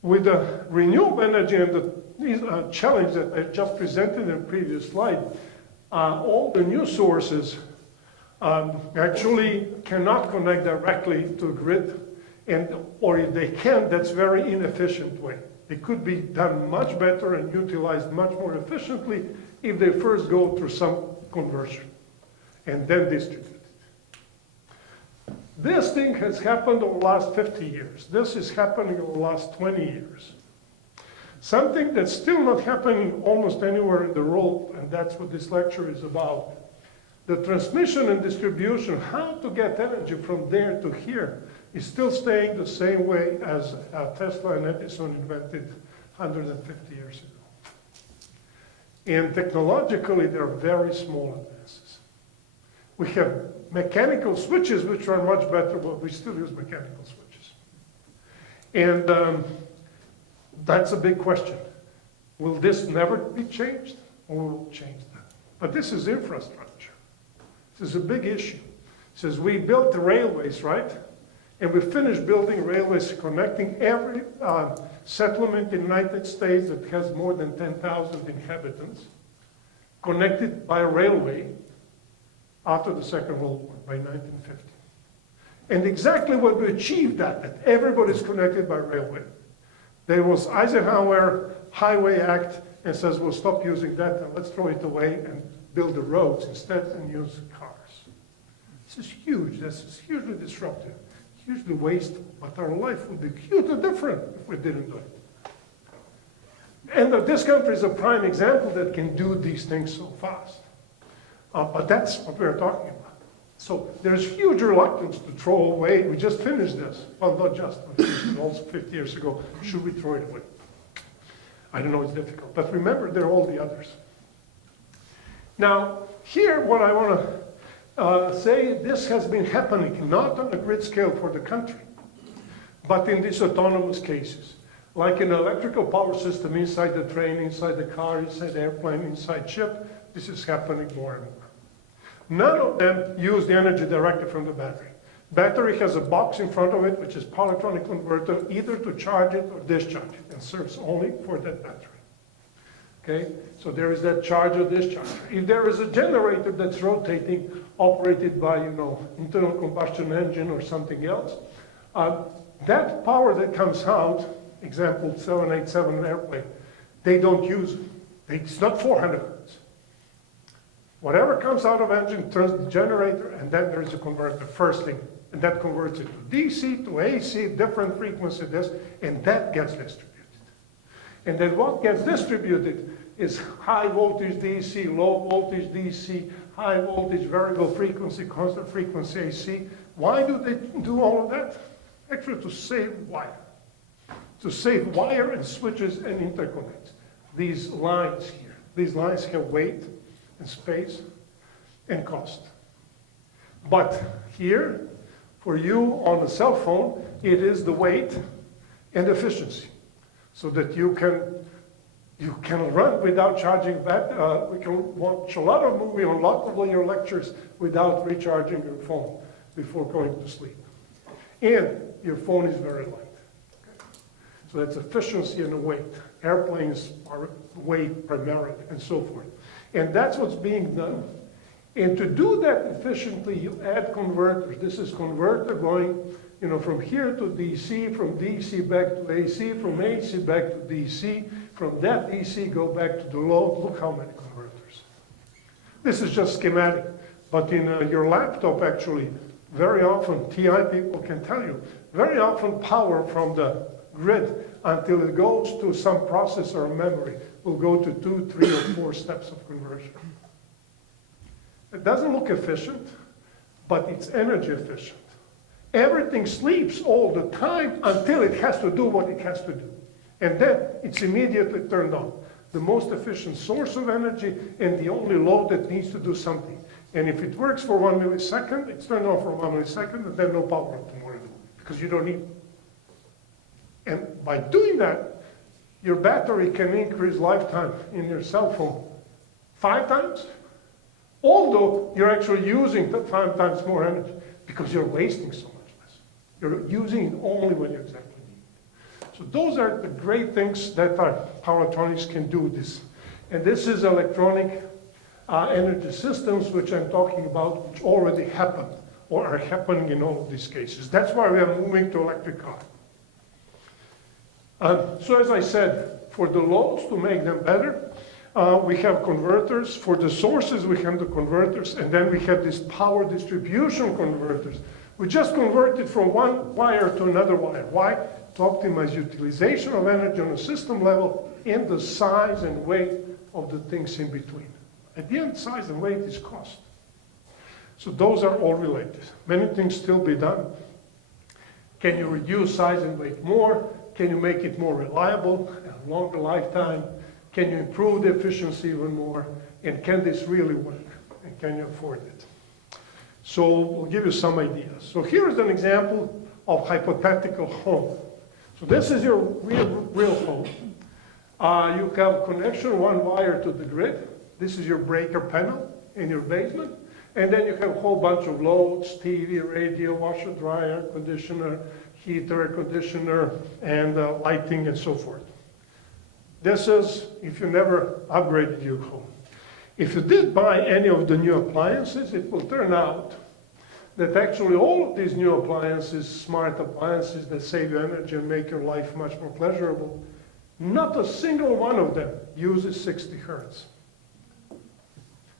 With the renewable energy and the challenge that I just presented in the previous slide, all the new sources actually cannot connect directly to the grid, or if they can, that's a very inefficient way. It could be done much better and utilized much more efficiently if they first go through some conversion and then distribute it. This thing has happened over the last 50 years. This is happening over the last 20 years. Something that's still not happening almost anywhere in the world, and that's what this lecture is about. The transmission and distribution, how to get energy from there to here, is still staying the same way as Tesla and Edison invented 150 years ago. And technologically, they're very small advances. We have mechanical switches, which are much better, but we still use mechanical switches. And that's a big question. Will this never be changed, or will we change that? But this is infrastructure. This is a big issue. It says we built the railways, right? And we finished building railways connecting every settlement in the United States that has more than 10,000 inhabitants, connected by a railway after the Second World War, by 1950. And exactly what we achieved that everybody's connected by railway. There was Eisenhower Highway Act and says we'll stop using that and let's throw it away and build the roads instead and use cars. This is huge. This is hugely disruptive, hugely wasteful, but our life would be hugely different if we didn't do it. And this country is a prime example that can do these things so fast. But that's what we're talking about. So there's huge reluctance to throw away. We just finished this. Well, not just, but also 50 years ago. Should we throw it away? I don't know, it's difficult. But remember, there are all the others. Now, here, what I want to say, this has been happening, not on a grid scale for the country, but in these autonomous cases. Like an electrical power system inside the train, inside the car, inside the airplane, inside ship, this is happening more and more. None of them use the energy directly from the battery. Battery has a box in front of it, which is power electronic converter, either to charge it or discharge it, and serves only for that battery. Okay, so there is that charge or discharge. If there is a generator that's rotating, operated by, internal combustion engine or something else, that power that comes out, example 787 airplane, they don't use it. It's not 400 hertz. Whatever comes out of engine turns the generator, and then there is a converter, first thing, and that converts it to DC, to AC, different frequency, and that gets distributed. And then what gets distributed is high voltage DC, low voltage DC, high voltage variable frequency, constant frequency AC. Why do they do all of that? Actually, to save wire. To save wire and switches and interconnects. These lines here, these lines have weight and space and cost. But here, for you on a cell phone, it is the weight and efficiency, so that you can run without charging that. We can watch a lot of movies, a lot of your lectures without recharging your phone before going to sleep. And your phone is very light. So that's efficiency and weight. Airplanes are weight primarily, and so forth. And that's what's being done. And to do that efficiently, you add converters. This is converter going, from here to DC, from DC back to AC, from AC back to DC, from that DC go back to the load. Look how many converters. This is just schematic. But in your laptop, actually, very often, TI people can tell you, very often power from the grid until it goes to some processor or memory will go to 2, 3, or 4 steps of conversion. It doesn't look efficient, but it's energy efficient. Everything sleeps all the time until it has to do what it has to do. And then it's immediately turned on. The most efficient source of energy and the only load that needs to do something. And if it works for 1 millisecond, it's turned on for 1 millisecond, and then no power up tomorrow, because you don't need it. And by doing that, your battery can increase lifetime in your cell phone 5 times, although you're actually using 5 times more energy because you're wasting so much less. You're using it only when you exactly need it. So those are the great things that our power electronics can do this. And this is electronic energy systems, which I'm talking about, which already happened or are happening in all of these cases. That's why we are moving to electric car. So as I said, for the loads, to make them better, we have converters. For the sources, we have the converters, and then we have these power distribution converters. We just converted from one wire to another wire. Why? To optimize utilization of energy on a system level and the size and weight of the things in between. At the end, size and weight is cost. So those are all related. Many things still be done. Can you reduce size and weight more? Can you make it more reliable and longer lifetime? Can you improve the efficiency even more? And can this really work? And can you afford it? So we'll give you some ideas. So here's an example of hypothetical home. So this is your real home. You have connection, one wire to the grid. This is your breaker panel in your basement. And then you have a whole bunch of loads, TV, radio, washer, dryer, conditioner, heater, air conditioner, and lighting, and so forth. This is if you never upgraded your home. If you did buy any of the new appliances, it will turn out that actually all of these new appliances, smart appliances that save you energy and make your life much more pleasurable, not a single one of them uses 60 hertz.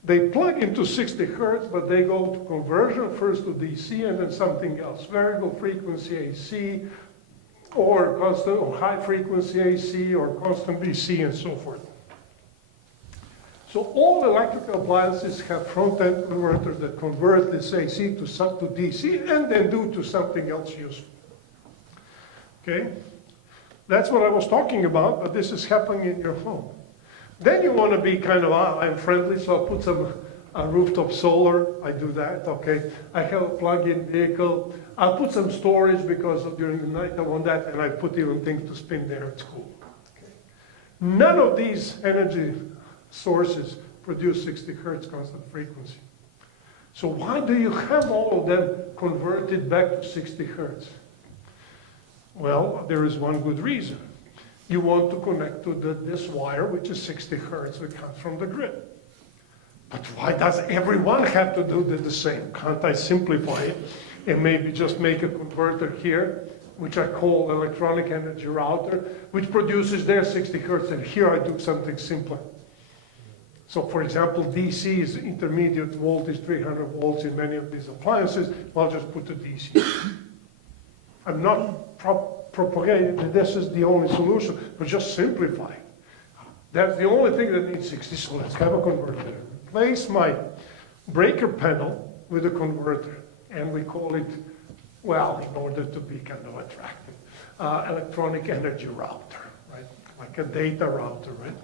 They plug into 60 hertz, but they go to conversion first to DC and then something else. Variable frequency AC, or constant or high frequency AC, or constant DC, and so forth. So all electrical appliances have front-end converters that convert this AC to DC and then do to something else useful. Okay? That's what I was talking about, but this is happening in your home. Then you want to be kind of, I'm friendly, so I'll put some rooftop solar. I do that, okay. I have a plug-in vehicle. I'll put some storage because during the night I want that, and I put even things to spin there at school. Okay. None of these energy sources produce 60 hertz constant frequency. So why do you have all of them converted back to 60 hertz? Well, there is one good reason. You want to connect to this wire, which is 60 hertz, which comes from the grid. But why does everyone have to do the same? Can't I simplify it and maybe just make a converter here, which I call electronic energy router, which produces their 60 hertz, and here I do something simpler. So for example, DC is intermediate voltage, 300 volts in many of these appliances. I'll just put a DC. I'm not propagating that this is the only solution, but just simplify. That's the only thing that needs 60, so let's have a converter. Replace my breaker panel with a converter, and we call it, well, in order to be kind of attractive, electronic energy router, right? Like a data router, right?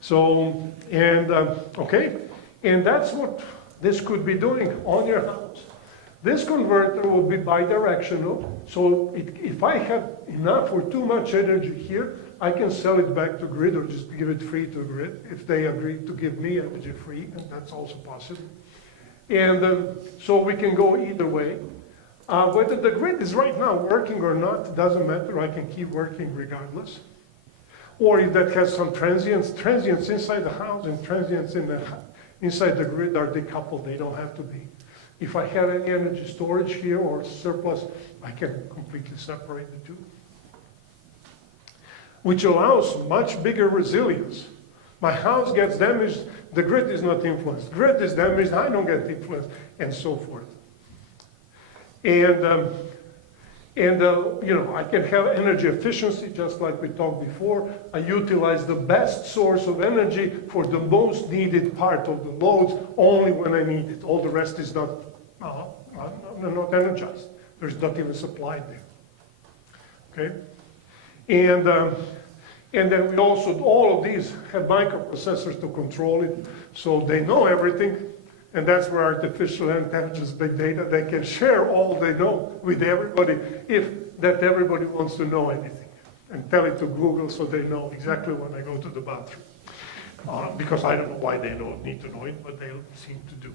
So, and, okay, and that's what this could be doing on your house. This converter will be bidirectional, so if I have enough or too much energy here, I can sell it back to grid or just give it free to grid if they agree to give me energy free, and that's also possible. And so we can go either way. Whether the grid is right now working or not, doesn't matter, I can keep working regardless. Or if that has some transients inside the house and transients inside the grid are decoupled, they don't have to be. If I have any energy storage here or surplus, I can completely separate the two. Which allows much bigger resilience. My house gets damaged, the grid is not influenced. Grid is damaged, I don't get influenced, and so forth. And you know, I can have energy efficiency, just like we talked before. I utilize the best source of energy for the most needed part of the loads, only when I need it. All the rest is not energized. There's not even supplied there. Okay? And then we also, all of these have microprocessors to control it, so they know everything. And that's where artificial intelligence, big data, they can share all they know with everybody if that everybody wants to know anything. and tell it to Google so they know exactly when I go to the bathroom. Because I don't know why they don't need to know it, but they seem to do.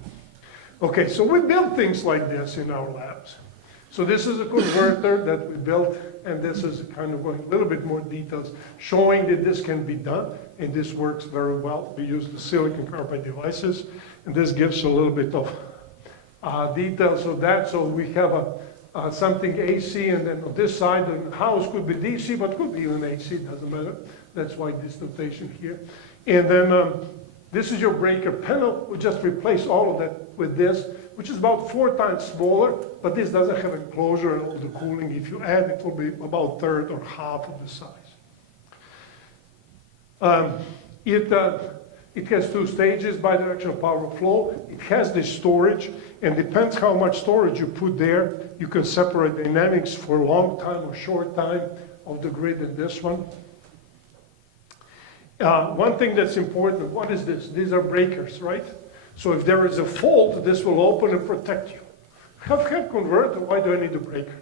Okay, so we build things like this in our labs. So this is a converter that we built, and this is kind of going a little bit more details, showing that this can be done, and this works very well. We use the silicon carbide devices, and this gives a little bit of details of that. So we have something AC, and then on this side, the house could be DC, but could be even AC, doesn't matter. That's why this notation here. And then this is your breaker panel. We just replace all of that with this, which is about 4 times smaller, but this doesn't have enclosure and all the cooling. If you add, it will be about 1/3 or half of the size. It has 2 stages, bidirectional power flow. It has this storage, and depends how much storage you put there. You can separate dynamics for a long time or short time of the grid in this one. One thing that's important, what is this? These are breakers, right? So if there is a fault, this will open and protect you. Have converter, why do I need a breaker?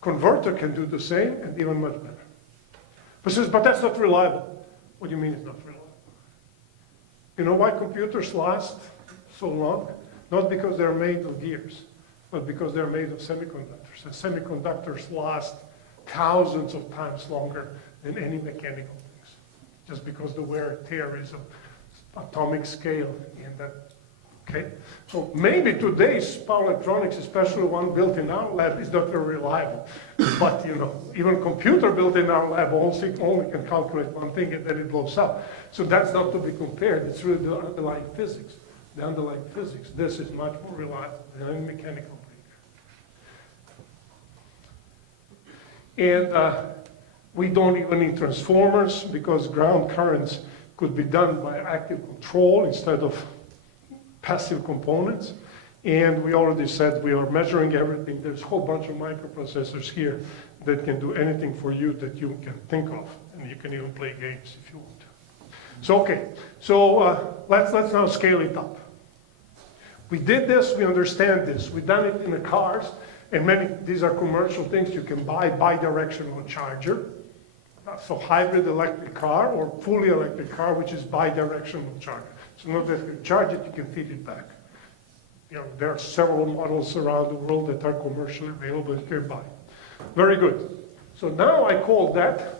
Converter can do the same and even much better. But says, but that's not reliable. What do you mean it's not reliable? You know why computers last so long? Not because they're made of gears, but because they're made of semiconductors. And semiconductors last thousands of times longer than any mechanical things, just because the wear and tear is of atomic scale in that. Okay, so maybe today's power electronics, especially one built in our lab, is not very reliable. But you know, even computer built in our lab only can calculate one thing and then it blows up. So that's not to be compared. It's really the underlying physics. The underlying physics. This is much more reliable than any mechanical breaker. And we don't even need transformers because ground currents could be done by active control instead of passive components. And we already said we are measuring everything. There's a whole bunch of microprocessors here that can do anything for you that you can think of. And you can even play games if you want to. So, okay. So let's now scale it up. We did this, we understand this. We've done it in the cars. And these are commercial things you can buy, bidirectional charger. So hybrid electric car or fully electric car, which is bidirectional charger. So not that you charge it, you can feed it back. You know, there are several models around the world that are commercially available and you can buy. Very good. So now I call that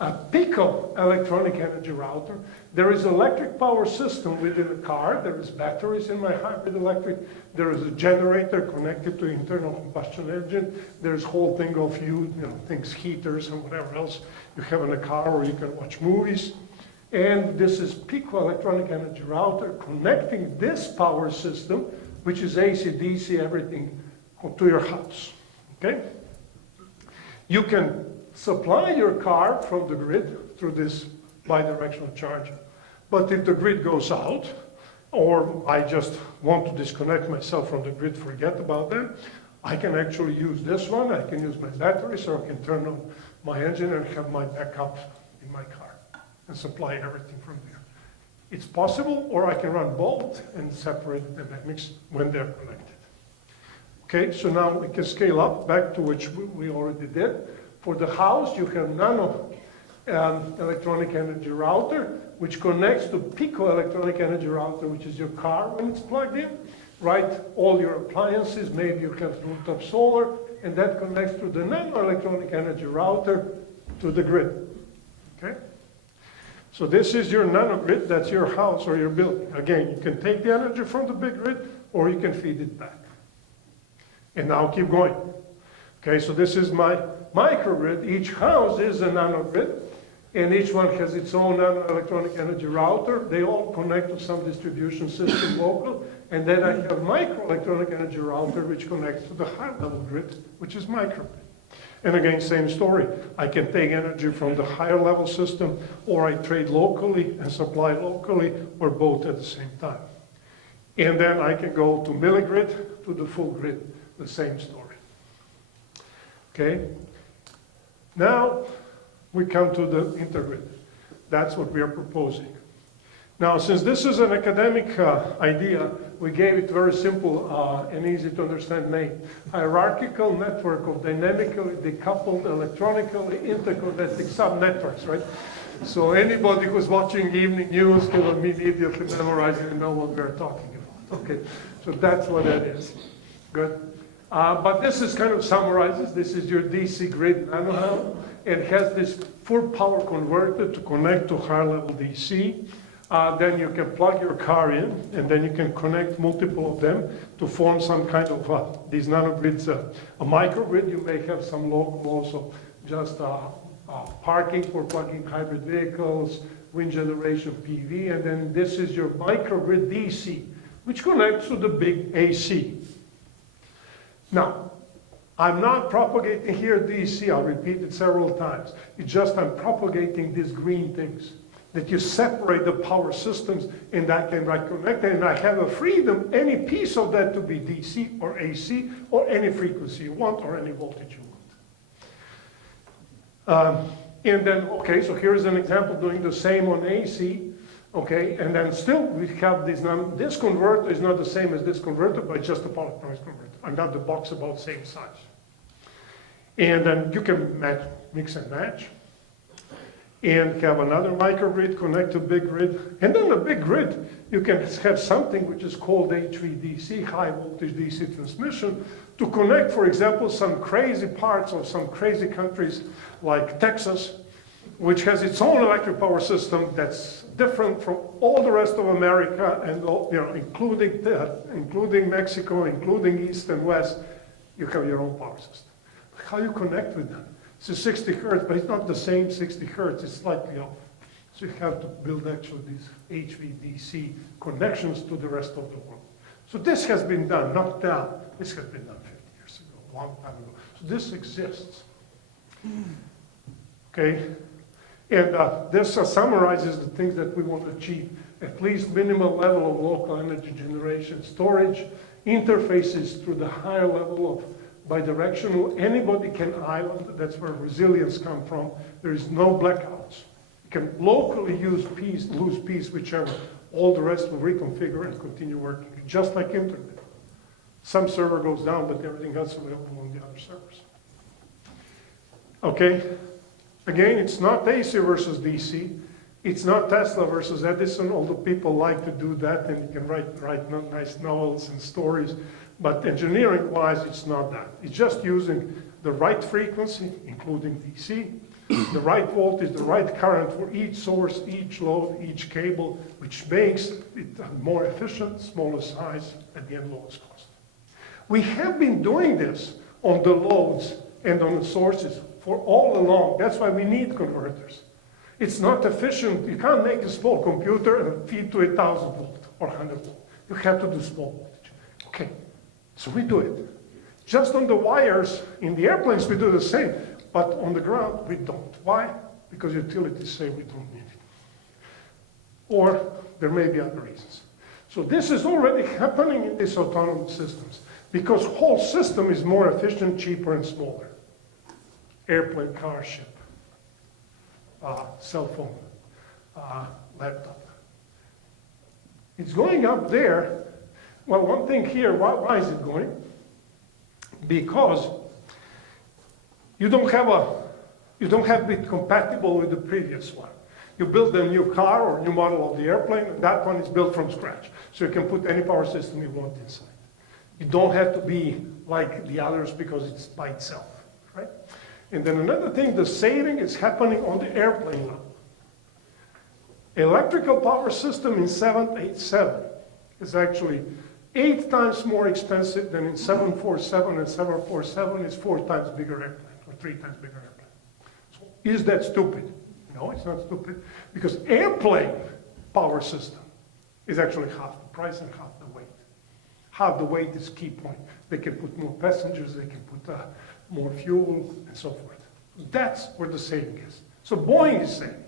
a Pico electronic energy router. There is an electric power system within the car. There is batteries in my hybrid electric. There is a generator connected to internal combustion engine. There's a whole thing of things, heaters and whatever else you have in a car, or you can watch movies. And this is Pico electronic energy router connecting this power system, which is AC, DC, everything, to your house. Okay? You can supply your car from the grid through this bidirectional charger. But if the grid goes out, or I just want to disconnect myself from the grid, forget about that, I can actually use this one. I can use my battery, so I can turn on my engine and have my backup in my car and supply everything from there. It's possible, or I can run both and separate the dynamics when they're connected. Okay, so now we can scale up back to which we already did. For the house, you have nano electronic energy router, which connects to Pico electronic energy router, which is your car when it's plugged in, right? All your appliances, maybe you have rooftop solar, and that connects to the nano electronic energy router to the grid, okay? So this is your nano grid, that's your house or your building. Again, you can take the energy from the big grid, or you can feed it back. And now keep going. Okay, so this is my microgrid. Each house is a nanogrid, and each one has its own nano-electronic energy router. They all connect to some distribution system local, and then I have microelectronic energy router, which connects to the high-level grid, which is microgrid. And again, same story. I can take energy from the higher level system, or I trade locally and supply locally, or both at the same time. And then I can go to milligrid, to the full grid, the same story. Okay? Now we come to the intergrid. That's what we are proposing. Now, since this is an academic idea, we gave it very simple and easy to understand name. Hierarchical network of dynamically decoupled electronically interconnected subnetworks, right? So anybody who's watching evening news can immediately memorize it and know what we're talking about. Okay, so that's what that is. Good. But this is kind of summarizes. This is your DC grid nanohel. It has this full power converter to connect to higher level DC. Then you can plug your car in, and then you can connect multiple of them to form some kind of these nanogrids, a microgrid. You may have some local also just parking for plugging hybrid vehicles, wind generation PV, and then this is your microgrid DC, which connects to the big AC. Now, I'm not propagating here DC, I'll repeat it several times. It's just I'm propagating these green things, that you separate the power systems and I can connect, and I have a freedom, any piece of that to be DC or AC or any frequency you want or any voltage you want. And then, okay, so here's an example doing the same on AC, okay, and then still we have this converter is not the same as this converter, but it's just a power electronics converter. Another box about the same size. And then you can mix and match. And have another microgrid connect to big grid. And then a big grid, you can have something which is called HVDC, high voltage DC transmission, to connect, for example, some crazy parts of some crazy countries like Texas, which has its own electric power system that's different from all the rest of America, and all, including Mexico, including East and West. You have your own power system. How you connect with them? It's 60 hertz, but it's not the same 60 hertz, it's slightly off. So you have to build actually these HVDC connections to the rest of the world. So this has been done, not now. This has been done 50 years ago, a long time ago. So this exists. Okay? And this summarizes the things that we want to achieve. At least minimal level of local energy generation, storage, interfaces through the higher level of bidirectional. Anybody can island. That's where resilience comes from. There is no blackouts. You can locally use peace, lose peace, whichever. All the rest will reconfigure and continue working, just like internet. Some server goes down, but everything else is available on the other servers. Okay. Again, it's not AC versus DC. It's not Tesla versus Edison, although people like to do that, and you can write nice novels and stories. But engineering-wise, it's not that. It's just using the right frequency, including DC, the right voltage, the right current for each source, each load, each cable, which makes it more efficient, smaller size, at the end, lowest cost. We have been doing this on the loads and on the sources for all along. That's why we need converters. It's not efficient. You can't make a small computer and feed to 1,000 volt or 100 volt. You have to do small voltage. Okay. So we do it. Just on the wires, in the airplanes, we do the same. But on the ground, we don't. Why? Because utilities say we don't need it. Or there may be other reasons. So this is already happening in these autonomous systems. Because whole system is more efficient, cheaper, and smaller. Airplane, car, ship, cell phone, laptop. It's going up there. Well, one thing here, why is it going? Because you don't have it compatible with the previous one. You build a new car or new model of the airplane, and that one is built from scratch. So you can put any power system you want inside. You don't have to be like the others because it's by itself, right? And then another thing, the saving is happening on the airplane level. Electrical power system in 787 is actually 8 times more expensive than in 747, and 747 is 4 times bigger airplane, or 3 times bigger airplane. So is that stupid? No, it's not stupid, because airplane power system is actually half the price and half the weight. Half the weight is key point. They can put more passengers, they can put more fuel, and so forth. That's where the saving is. So Boeing is saving.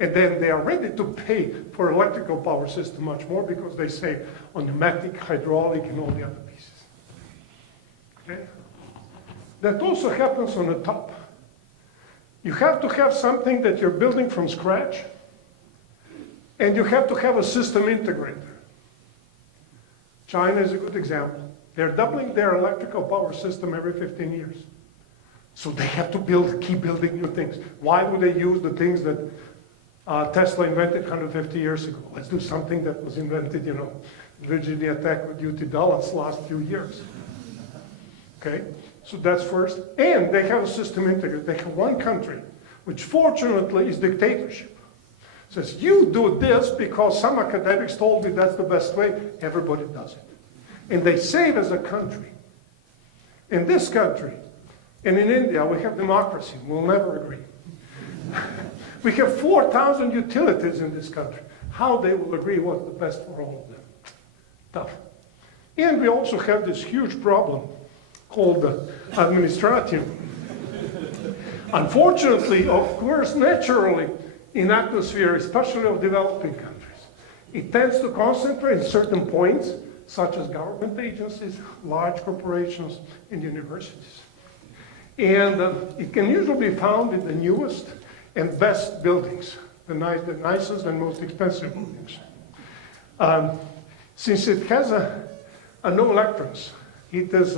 And then they are ready to pay for electrical power system much more because they save on pneumatic, hydraulic, and all the other pieces. Okay? That also happens on the top. You have to have something that you're building from scratch, And you have to have a system integrator. China is a good example. They're doubling their electrical power system every 15 years. So they have to keep building new things. Why would they use the things that Tesla invented 150 years ago? Let's do something that was invented, Virginia Tech with UT Dallas last few years. Okay, so that's first. And they have a system integrator. They have one country, which fortunately is dictatorship. Says, you do this because some academics told me that's the best way. Everybody does it. And they save as a country. In this country, and in India, we have democracy. We'll never agree. We have 4,000 utilities in this country. How they will agree what's the best for all of them? Tough. And we also have this huge problem called administration. Unfortunately, of course, naturally, in atmosphere, especially of developing countries, it tends to concentrate in certain points, such as government agencies, large corporations, and universities. And it can usually be found in the newest and best buildings, the nicest and most expensive buildings. Since it has no electrons, it is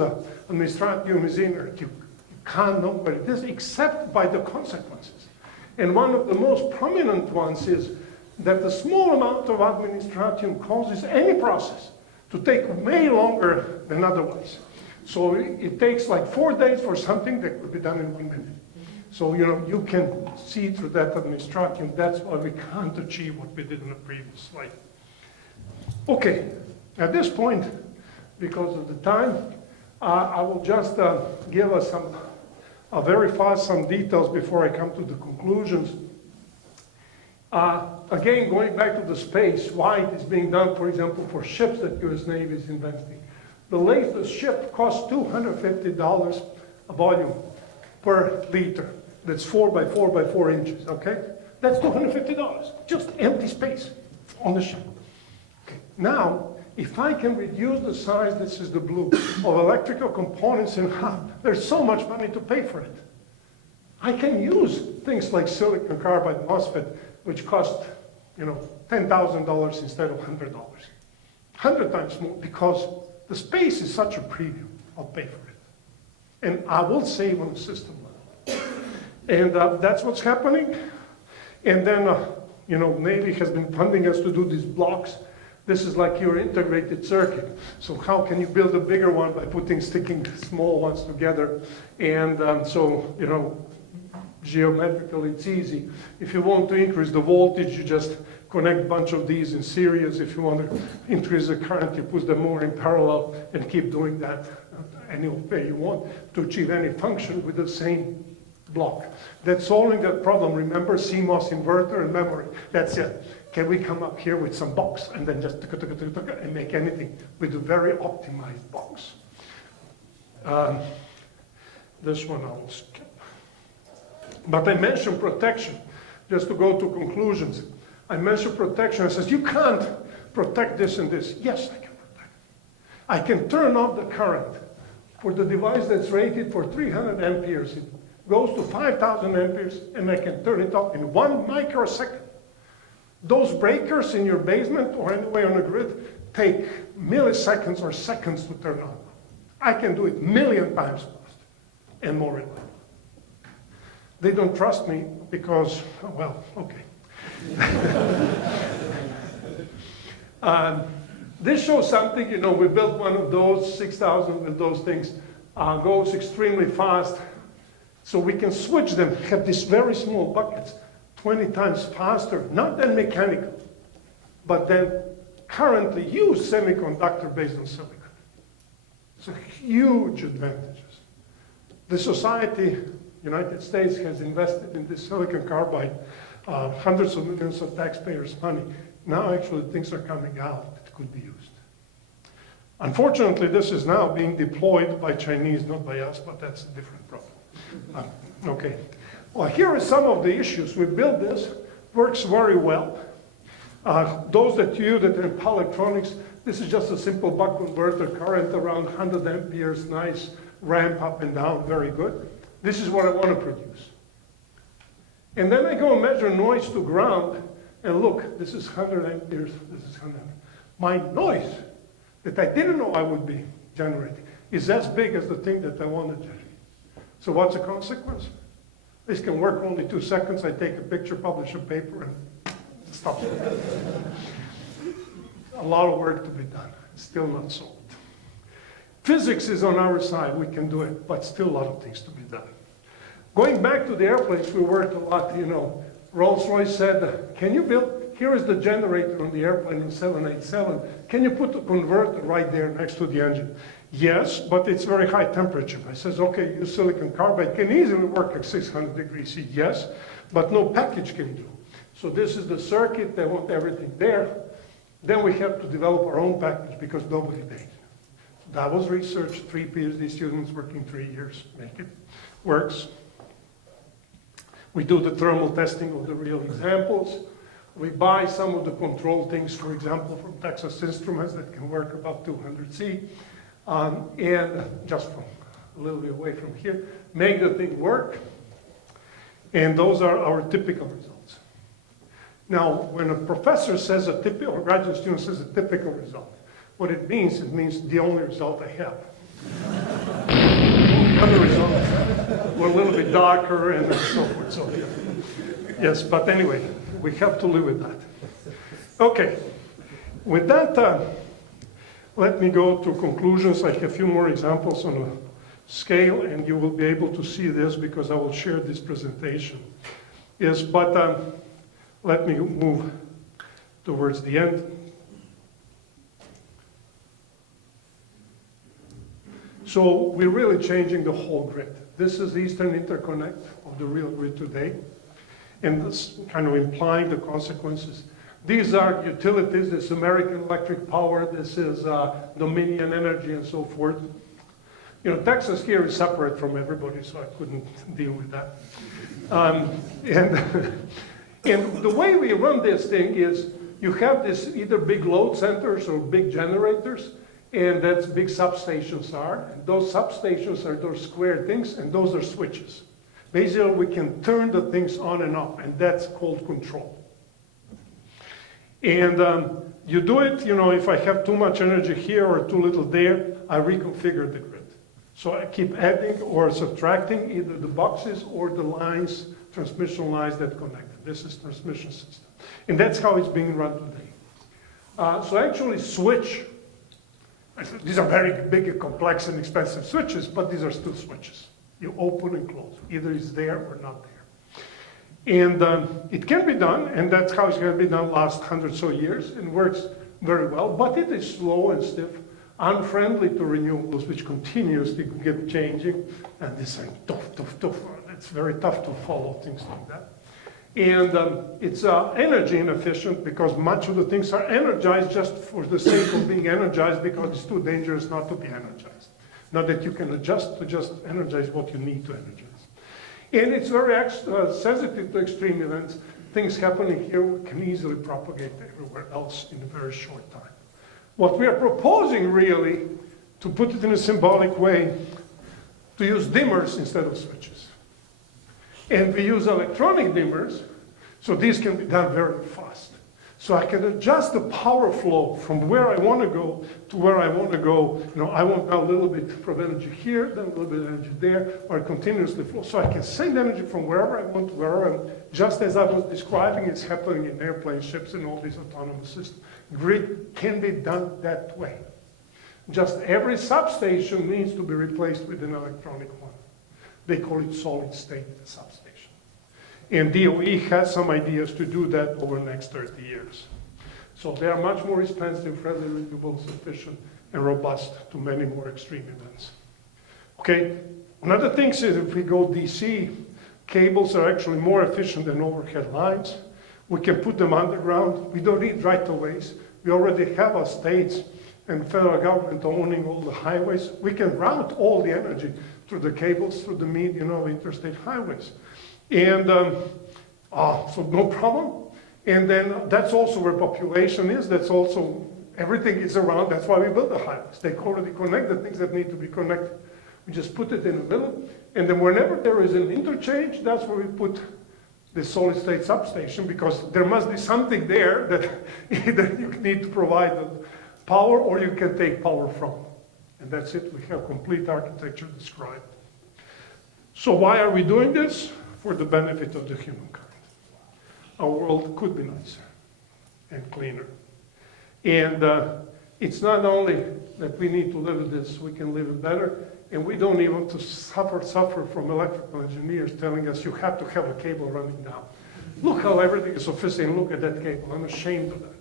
administration is inert. You can't know what it is except by the consequences. And one of the most prominent ones is that the small amount of administration causes any process to take way longer than otherwise. So it takes like 4 days for something that could be done in 1 minute. So, you can see through that administration, that's why we can't achieve what we did in the previous slide. Okay, at this point, because of the time, I will just give us very fast some details before I come to the conclusions. Again, going back to the space, why it is being done, for example, for ships that US Navy is investing. The latest ship costs $250 a volume per liter. That's 4 by 4 by 4 inches, okay? That's $250, just empty space on the ship. Okay. Now, if I can reduce the size, this is the blue, of electrical components in half, there's so much money to pay for it. I can use things like silicon carbide MOSFET, which cost, $10,000 instead of $100. 100 times more, because the space is such a premium. I'll pay for it. And I will save on the system level. And that's what's happening. And then, Navy has been funding us to do these blocks. This is like your integrated circuit. So how can you build a bigger one by sticking small ones together? And geometrically it's easy. If you want to increase the voltage, you just connect a bunch of these in series. If you want to increase the current, you put them more in parallel and keep doing that any way you want to achieve any function with the same block. That's solving that problem. Remember CMOS inverter and memory. That's it. Can we come up here with some box and then just and make anything with a very optimized box? This one I will skip. But I mentioned protection, just to go to conclusions. I mentioned protection. I says, you can't protect this and this. Yes, I can protect. I can turn off the current for the device that's rated for 300 amperes. It goes to 5,000 amperes, and I can turn it off in 1 microsecond. Those breakers in your basement or anywhere on the grid take milliseconds or seconds to turn on. I can do it 1,000,000 times faster and more reliable. They don't trust me because, well, okay. This shows something, we built one of those, 6,000 with those things, goes extremely fast. So we can switch them, have these very small buckets, 20 times faster, not then mechanical, but then currently use semiconductor based on silicon. So huge advantages. The society, United States, has invested in this silicon carbide, hundreds of millions of taxpayers' money. Now actually things are coming out that could be used. Unfortunately, this is now being deployed by Chinese, not by us, but that's a different problem. Okay. Well, here are some of the issues. We built this, works very well. Those that you that are in power electronics, this is just a simple buck converter, current around 100 amperes, nice ramp up and down, very good. This is what I want to produce. And then I go and measure noise to ground. And look, this is 100 amperes, this is 100. My noise that I didn't know I would be generating is as big as the thing that I want to generate. So what's the consequence? This can work only 2 seconds. I take a picture, publish a paper, and stop. A lot of work to be done. Still not solved. Physics is on our side. We can do it, but still a lot of things to be done. Going back to the airplanes, we worked a lot. You know, Rolls-Royce said, can you build, here is the generator on the airplane in 787. Can you put a converter right there next to the engine? Yes, but it's very high temperature. I says, okay, use silicon carbide. Can easily work at 600 degrees C. Yes, but no package can do. So this is the circuit. They want everything there. Then we have to develop our own package because nobody did. That was research. 3 PhD students working 3 years. Make it works. We do the thermal testing of the real examples. We buy some of the control things, for example, from Texas Instruments that can work about 200 C. And just from a little bit away from here, make the thing work. And those are our typical results. Now, when a professor says a typical, or graduate student says a typical result, what it means the only result I have. Other results were a little bit darker and so forth. So, yeah. Yes, but anyway, we have to live with that. Okay, with that, let me go to conclusions. I have a few more examples on a scale, and you will be able to see this because I will share this presentation. Yes, but let me move towards the end. So we're really changing the whole grid. This is the Eastern Interconnect of the real grid today, and this kind of implying the consequences. These are utilities. This is American Electric Power. This is Dominion Energy and so forth. You know, Texas here is separate from everybody, so I couldn't deal with that. And the way we run this thing is you have this either big load centers or big generators, and that's big substations are. And those substations are those square things, and those are switches. Basically, we can turn the things on and off, and that's called control. And you do it, you know, if I have too much energy here or too little there, I reconfigure the grid. So I keep adding or subtracting either the boxes or the lines, transmission lines that connect it. This is transmission system. And that's how it's being run today. So actually switch, these are very big, complex, and expensive switches, but these are still switches. You open and close. Either it's there or not there. And it can be done, and that's how it's going to be done last 100 or so years, and works very well, but it is slow and stiff, unfriendly to renewables, which continuously get changing, and this is tough. It's very tough to follow things like that. And it's energy inefficient because much of the things are energized just for the sake of being energized because it's too dangerous not to be energized. Not that you can adjust to just energize what you need to energize. And it's very sensitive to extreme events. Things happening here can easily propagate everywhere else in a very short time. What we are proposing really, to put it in a symbolic way, to use dimmers instead of switches. And we use electronic dimmers, so these can be done very fast. So I can adjust the power flow from where I want to go to where I want to go. You know, I want now a little bit of energy here, then a little bit of energy there, or continuously flow. So I can send energy from wherever I want to wherever I want. Just as I was describing, it's happening in airplane, ships, and all these autonomous systems. Grid can be done that way. Just every substation needs to be replaced with an electronic one. They call it solid state substation. And DOE has some ideas to do that over the next 30 years. So they are much more expensive, friendly, renewable, efficient, and robust to many more extreme events. Okay, another thing is if we go DC, cables are actually more efficient than overhead lines. We can put them underground. We don't need right-of-ways. We already have our states and federal government owning all the highways. We can route all the energy through the cables, through the interstate highways. And so no problem. And then that's also where population is. That's also, everything is around. That's why we build the highways. They already connect the things that need to be connected. We just put it in the middle. And then whenever there is an interchange, that's where we put the solid state substation, because there must be something there that either you need to provide the power or you can take power from. And that's it, we have complete architecture described. So why are we doing this? For the benefit of the humankind. Our world could be nicer and cleaner. And it's not only that we need to live in this, we can live it better, and we don't even have to suffer from electrical engineers telling us you have to have a cable running down. Look how everything is sophisticated, look at that cable. I'm ashamed of that.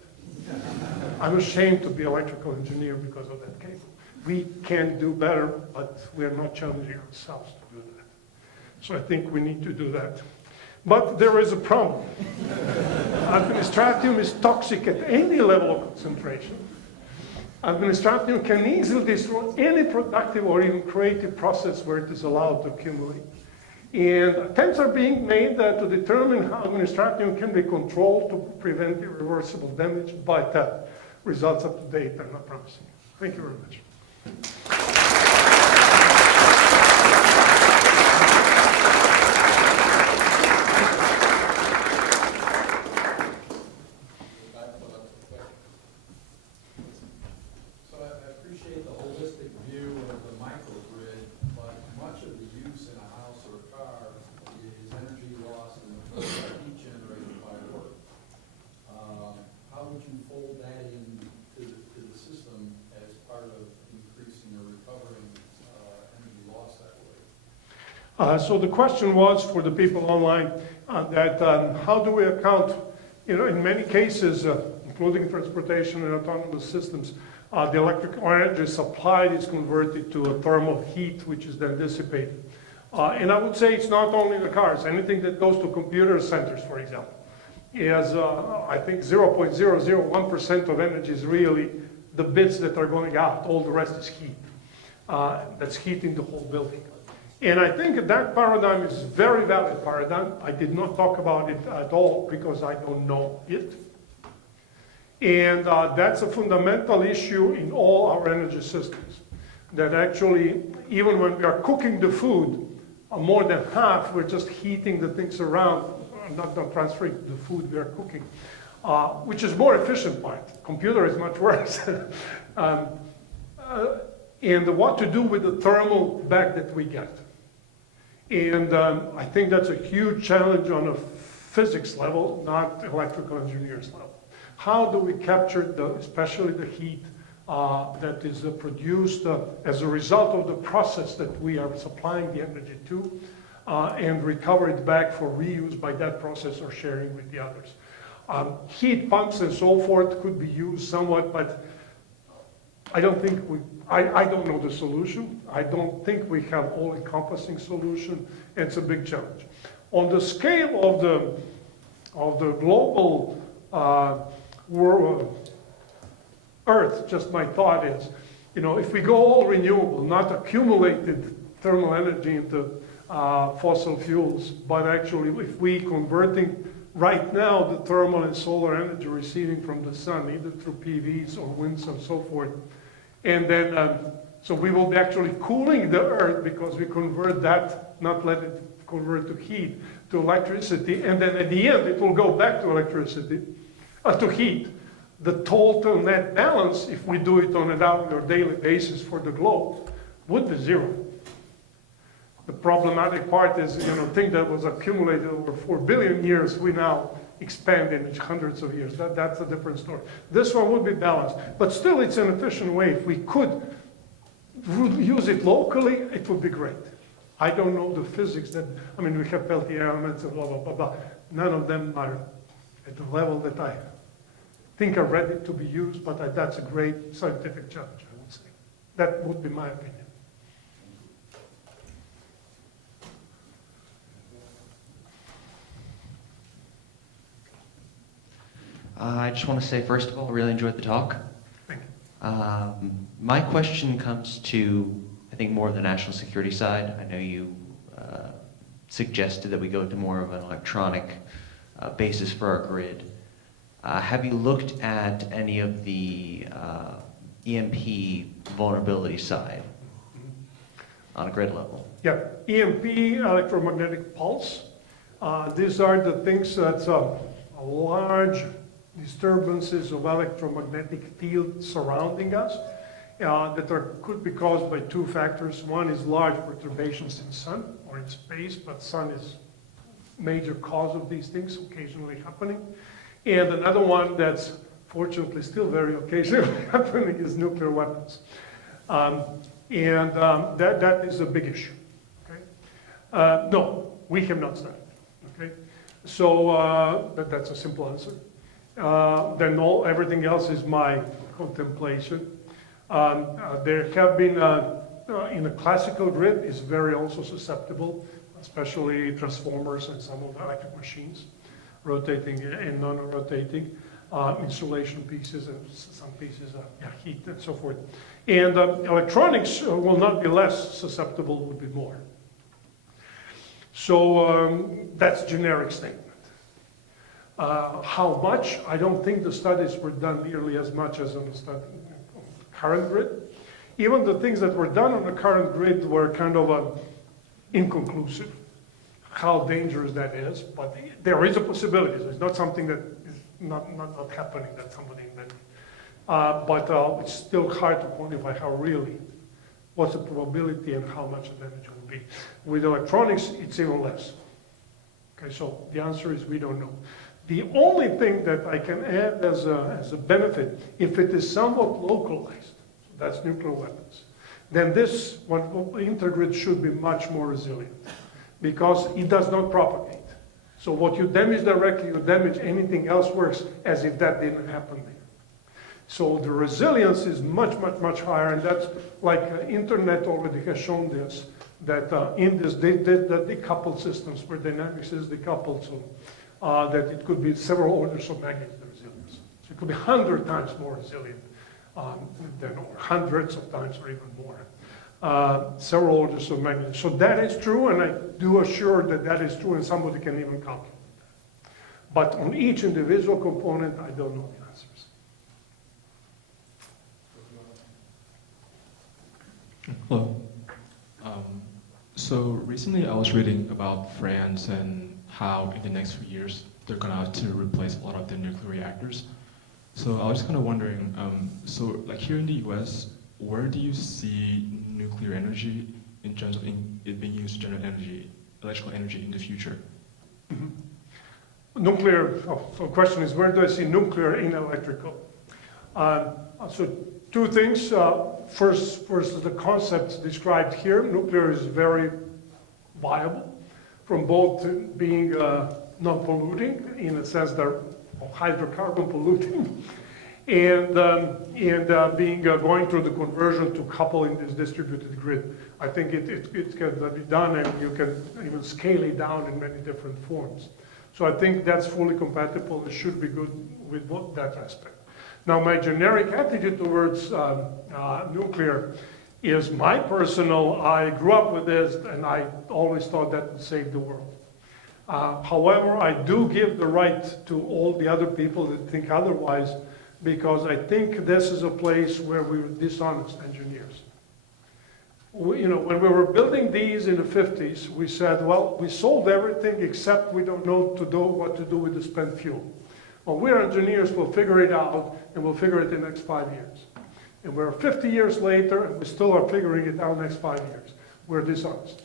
I'm ashamed to be an electrical engineer because of that cable. We can do better, but we're not challenging ourselves to do that. So I think we need to do that. But there is a problem. Administratium is toxic at any level of concentration. Administratium can easily destroy any productive or even creative process where it is allowed to accumulate. And attempts are being made to determine how administratium can be controlled to prevent irreversible damage, but results up to date are not promising. Thank you very much. So I appreciate the holistic view of the microgrid, but much of the use in a house or a car is energy loss and heat generated by work. How would you fold that into the system as part of increasing or recovering energy loss that way? So the question was for the people online that how do we account, in many cases, including transportation and autonomous systems, the electrical energy supplied is converted to a thermal heat, which is then dissipated. And I would say it's not only the cars. Anything that goes to computer centers, for example, is, I think, 0.001% of energy is really the bits that are going out. All the rest is heat. That's heating the whole building. And I think that paradigm is a very valid paradigm. I did not talk about it at all because I don't know it. And that's a fundamental issue in all our energy systems. That actually, even when we are cooking the food, more than half, we're just heating the things around, not transferring the food we are cooking, which is more efficient part. Computer is much worse. And what to do with the thermal back that we get. And I think that's a huge challenge on a physics level, not electrical engineers level. How do we capture, especially the heat that is produced as a result of the process that we are supplying the energy to, and recover it back for reuse by that process or sharing with the others. Heat pumps and so forth could be used somewhat, but I don't think I don't know the solution. I don't think we have all-encompassing solution. It's a big challenge. On the scale of the global world, Earth, just my thought is, if we go all renewable, not accumulated thermal energy into fossil fuels, but actually if we converting right now the thermal and solar energy receiving from the sun, either through PVs or winds and so forth, and then, so we will be actually cooling the Earth because we convert that, not let it convert to heat, to electricity, and then at the end it will go back to electricity, to heat. The total net balance, if we do it on an hourly or daily basis for the globe, would be zero. The problematic part is, thing that was accumulated over 4 billion years, we now expand in hundreds of years. That's a different story. This one would be balanced, but still it's an efficient way. If we could use it locally, it would be great. I don't know the physics we have Peltier elements and blah, blah, blah, blah. None of them are at the level that I think are ready to be used, but that's a great scientific challenge, I would say. That would be my opinion. I just want to say, first of all, I really enjoyed the talk. Thank you. My question comes to, I think, more of the national security side. I know you suggested that we go to more of an electronic basis for our grid. Have you looked at any of the EMP vulnerability side on a grid level? Yeah, EMP, electromagnetic pulse, These are the things that large disturbances of electromagnetic field surrounding us that could be caused by two factors. One is large perturbations in sun or in space, but sun is major cause of these things occasionally happening. And another one that's fortunately still very occasionally happening is nuclear weapons. That is a big issue. Okay? No, we have not studied. Okay? So that's a simple answer. Then everything else is my contemplation. There have been, in a classical grid, is very also susceptible, especially transformers and some of the electric machines, rotating and non-rotating, insulation pieces and some pieces of heat and so forth. And electronics will not be less susceptible, will be more. So that's generic statement. How much? I don't think the studies were done nearly as much as on the current grid. Even the things that were done on the current grid were kind of inconclusive, how dangerous that is. But there is a possibility. It's not something that is not happening that somebody invented. But it's still hard to quantify how really, what's the probability and how much the damage will be. With electronics, it's even less. Okay, so the answer is we don't know. The only thing that I can add as a benefit, if it is somewhat localized, that's nuclear weapons, then this intergrid should be much more resilient because it does not propagate. So what you damage directly, you damage anything else works as if that didn't happen there. So the resilience is much, much, much higher, and that's like internet already has shown this, that in this, the decoupled systems where dynamics is decoupled, so that it could be several orders of magnitude resilience. So it could be 100 times more resilient than, or hundreds of times or even more. Several orders of magnitude. So that is true, and I do assure that that is true, and somebody can even calculate that. But on each individual component, I don't know the answers. Hello. So recently I was reading about France and how in the next few years they're going to have to replace a lot of their nuclear reactors. So I was just kind of wondering, so like here in the US, where do you see nuclear energy in terms of it being used to generate energy, electrical energy in the future? Mm-hmm. Nuclear, so the question is, where do I see nuclear in electrical? So two things. First is the concepts described here. Nuclear is very viable from both being non-polluting, in a sense they're hydrocarbon polluting, and being going through the conversion to couple in this distributed grid. I think it can be done, and you can even scale it down in many different forms. So I think that's fully compatible. It should be good with both that aspect. Now, my generic attitude towards nuclear is my personal, I grew up with this, and I always thought that would save the world. However, I do give the right to all the other people that think otherwise, because I think this is a place where we were dishonest engineers. When we were building these in the 50s, we said, well, we solved everything except we don't know what to do with the spent fuel. Well, we're engineers, we'll figure it out, and we'll figure it in the next 5 years. And we're 50 years later, and we still are figuring it out next 5 years. We're dishonest.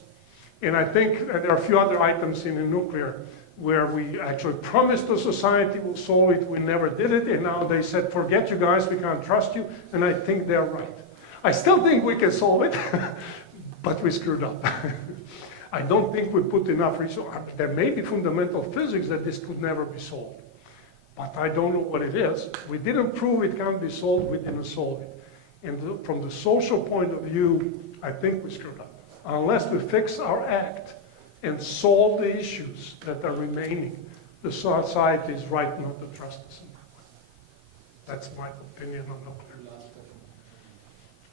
And I think there are a few other items in the nuclear where we actually promised the society we'll solve it, we never did it, and now they said, forget you guys, we can't trust you, and I think they're right. I still think we can solve it, but we screwed up. I don't think we put enough resources. There may be fundamental physics that this could never be solved. But I don't know what it is. We didn't prove it can't be solved, we didn't solve it. And from the social point of view, I think we screwed up. Unless we fix our act and solve the issues that are remaining, the society is right not to trust us. That's my opinion on nuclear.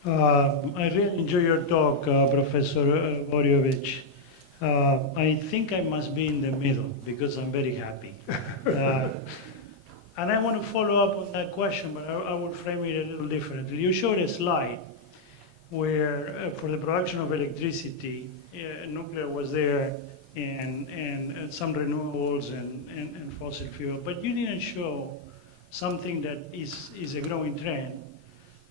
I really enjoy your talk, Professor Boroyevich. I think I must be in the middle because I'm very happy. And I want to follow up on that question, but I will frame it a little differently. You showed a slide where for the production of electricity, nuclear was there and some renewables and fossil fuel, but you didn't show something that is a growing trend,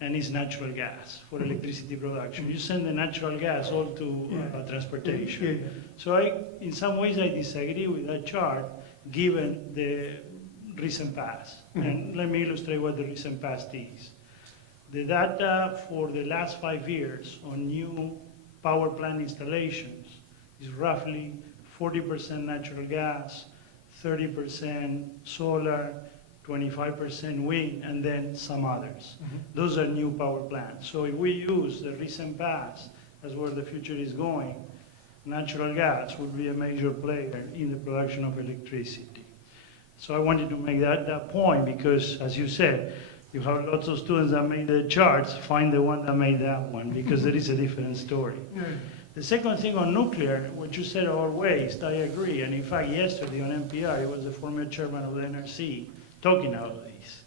and is natural gas for electricity production. You send the natural gas all to transportation. So in some ways I disagree with that chart, given the recent past. And let me illustrate what the recent past is. The data for the last 5 years on new power plant installations is roughly 40% natural gas, 30% solar, 25% wind, and then some others. Those are new power plants. So if we use the recent past as where the future is going, natural gas will be a major player in the production of electricity. So I wanted to make that point because, as you said, you have lots of students that made the charts, find the one that made that one, because there is a different story. The second thing on nuclear, what you said about waste, I agree. And in fact, yesterday on NPR, it was the former chairman of the NRC talking about this.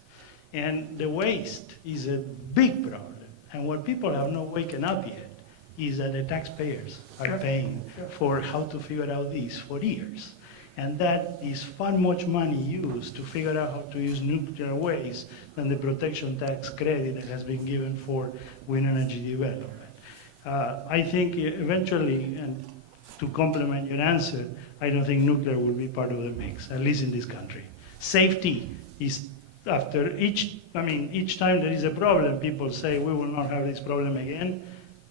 And the waste is a big problem. And what people have not waken up yet is that the taxpayers are paying for how to figure out this for years. And that is far much money used to figure out how to use nuclear waste than the protection tax credit that has been given for wind energy development. I think eventually, and to complement your answer, I don't think nuclear will be part of the mix, at least in this country. Safety is after each time there is a problem, people say we will not have this problem again.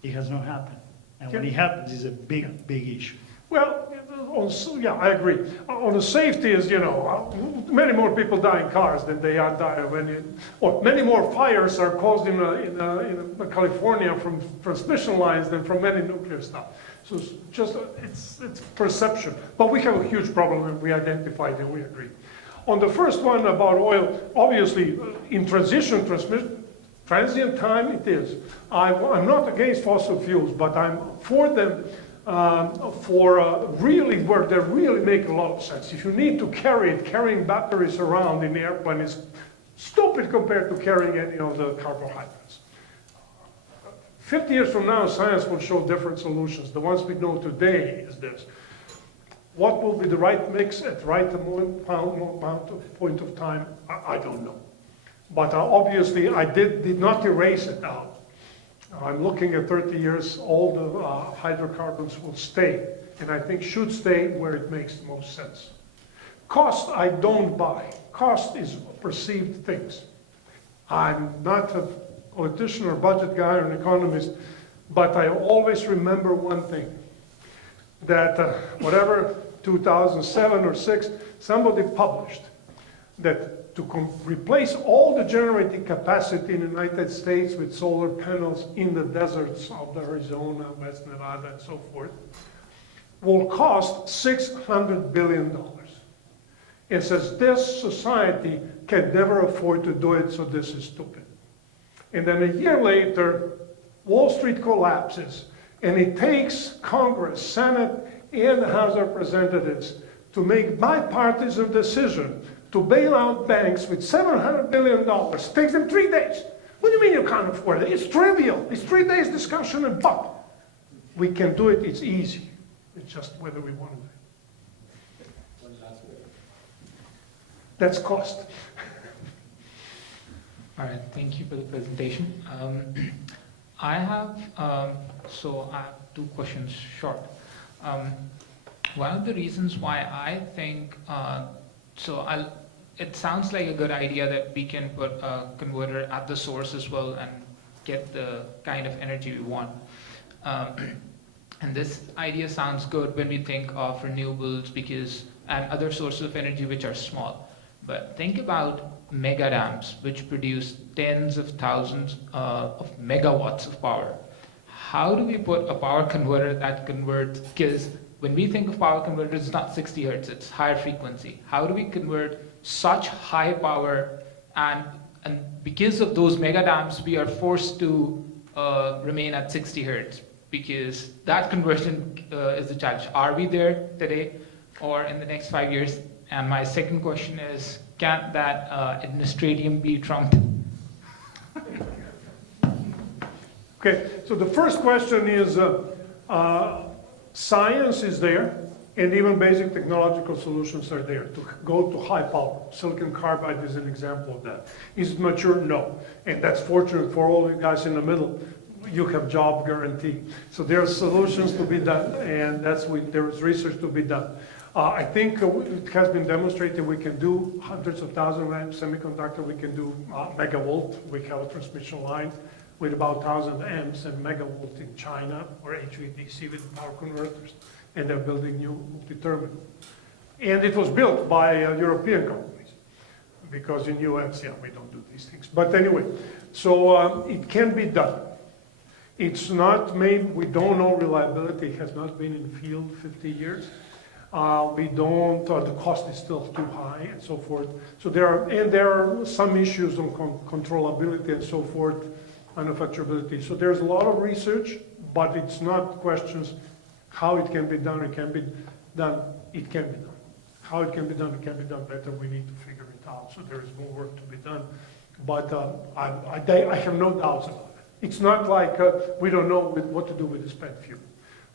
It has not happened. And when it happens, it's a big, big issue. Well, I agree. On the safety is, many more people die in cars than they are die or many more fires are caused in California from transmission lines than from any nuclear stuff. So it's perception. But we have a huge problem and we identified and we agree. On the first one about oil, obviously in transient time it is. I'm not against fossil fuels, but I'm for them really where they really make a lot of sense. If you need to carrying batteries around in the airplane is stupid compared to carrying any of the carbohydrates. 50 years from now, science will show different solutions. The ones we know today is this. What will be the right mix at the right point of time? I don't know. But obviously, I did not erase it out. I'm looking at 30 years, all the hydrocarbons will stay, and I think should stay where it makes the most sense. Cost, I don't buy. Cost is perceived things. I'm not a politician or budget guy or an economist, but I always remember one thing, that whatever 2007 or 6, somebody published that to replace all the generating capacity in the United States with solar panels in the deserts of Arizona, West Nevada, and so forth, will cost $600 billion. It says this society can never afford to do it, so this is stupid. And then a year later, Wall Street collapses, and it takes Congress, Senate, and the House of Representatives to make bipartisan decision to bail out banks with $700 billion. It takes them 3 days. What do you mean you can't afford it? It's trivial. It's 3 days discussion and but we can do it. It's easy. It's just whether we want to do it. One last word. That's cost. All right, thank you for the presentation. I have 2 questions short. One of the reasons why I think, it sounds like a good idea that we can put a converter at the source as well and get the kind of energy we want. And this idea sounds good when we think of renewables and other sources of energy which are small. But think about mega dams, which produce tens of thousands of megawatts of power. How do we put a power converter that converts, because when we think of power converters, it's not 60 hertz, it's higher frequency. How do we convert such high power, and because of those mega dams, we are forced to remain at 60 hertz, because that conversion is the challenge. Are we there today or in the next 5 years? And my second question is, can that administratium be trumped? Okay, so the first question is, science is there. And even basic technological solutions are there to go to high power. Silicon carbide is an example of that. Is it mature? No. And that's fortunate for all you guys in the middle. You have job guarantee. So there are solutions to be done, and there is research to be done. I think it has been demonstrated we can do hundreds of thousands of amps semiconductor. We can do megavolt. We have a transmission line with about 1,000 amps and megavolt in China, or HVDC with power converters. And they're building new multi-terminal. And it was built by European companies, because in US, we don't do these things. But anyway, so it can be done. It's not made, we don't know reliability, it has not been in field 50 years. We don't, the cost is still too high and so forth. So there are some issues on controllability and so forth, manufacturability. So there's a lot of research, but it's not questions how it can be done, it can be done, it can be done. How it can be done, it can be done better, we need to figure it out. So there is more work to be done. But I have no doubts about it. It's not like we don't know what to do with the spent fuel.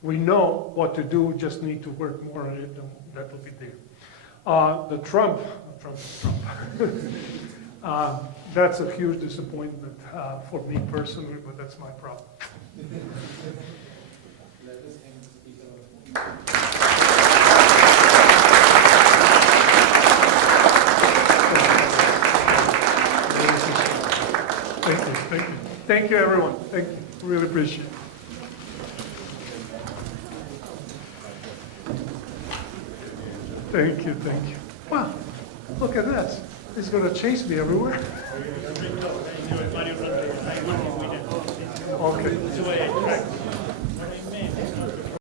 We know what to do, just need to work more on it, and that will be there. The Trump, that's a huge disappointment for me personally, but that's my problem. Let us end the speaker. Thank you, everyone. Thank you. Really appreciate it. Thank you. Wow, look at that. It's going to chase me everywhere. Okay.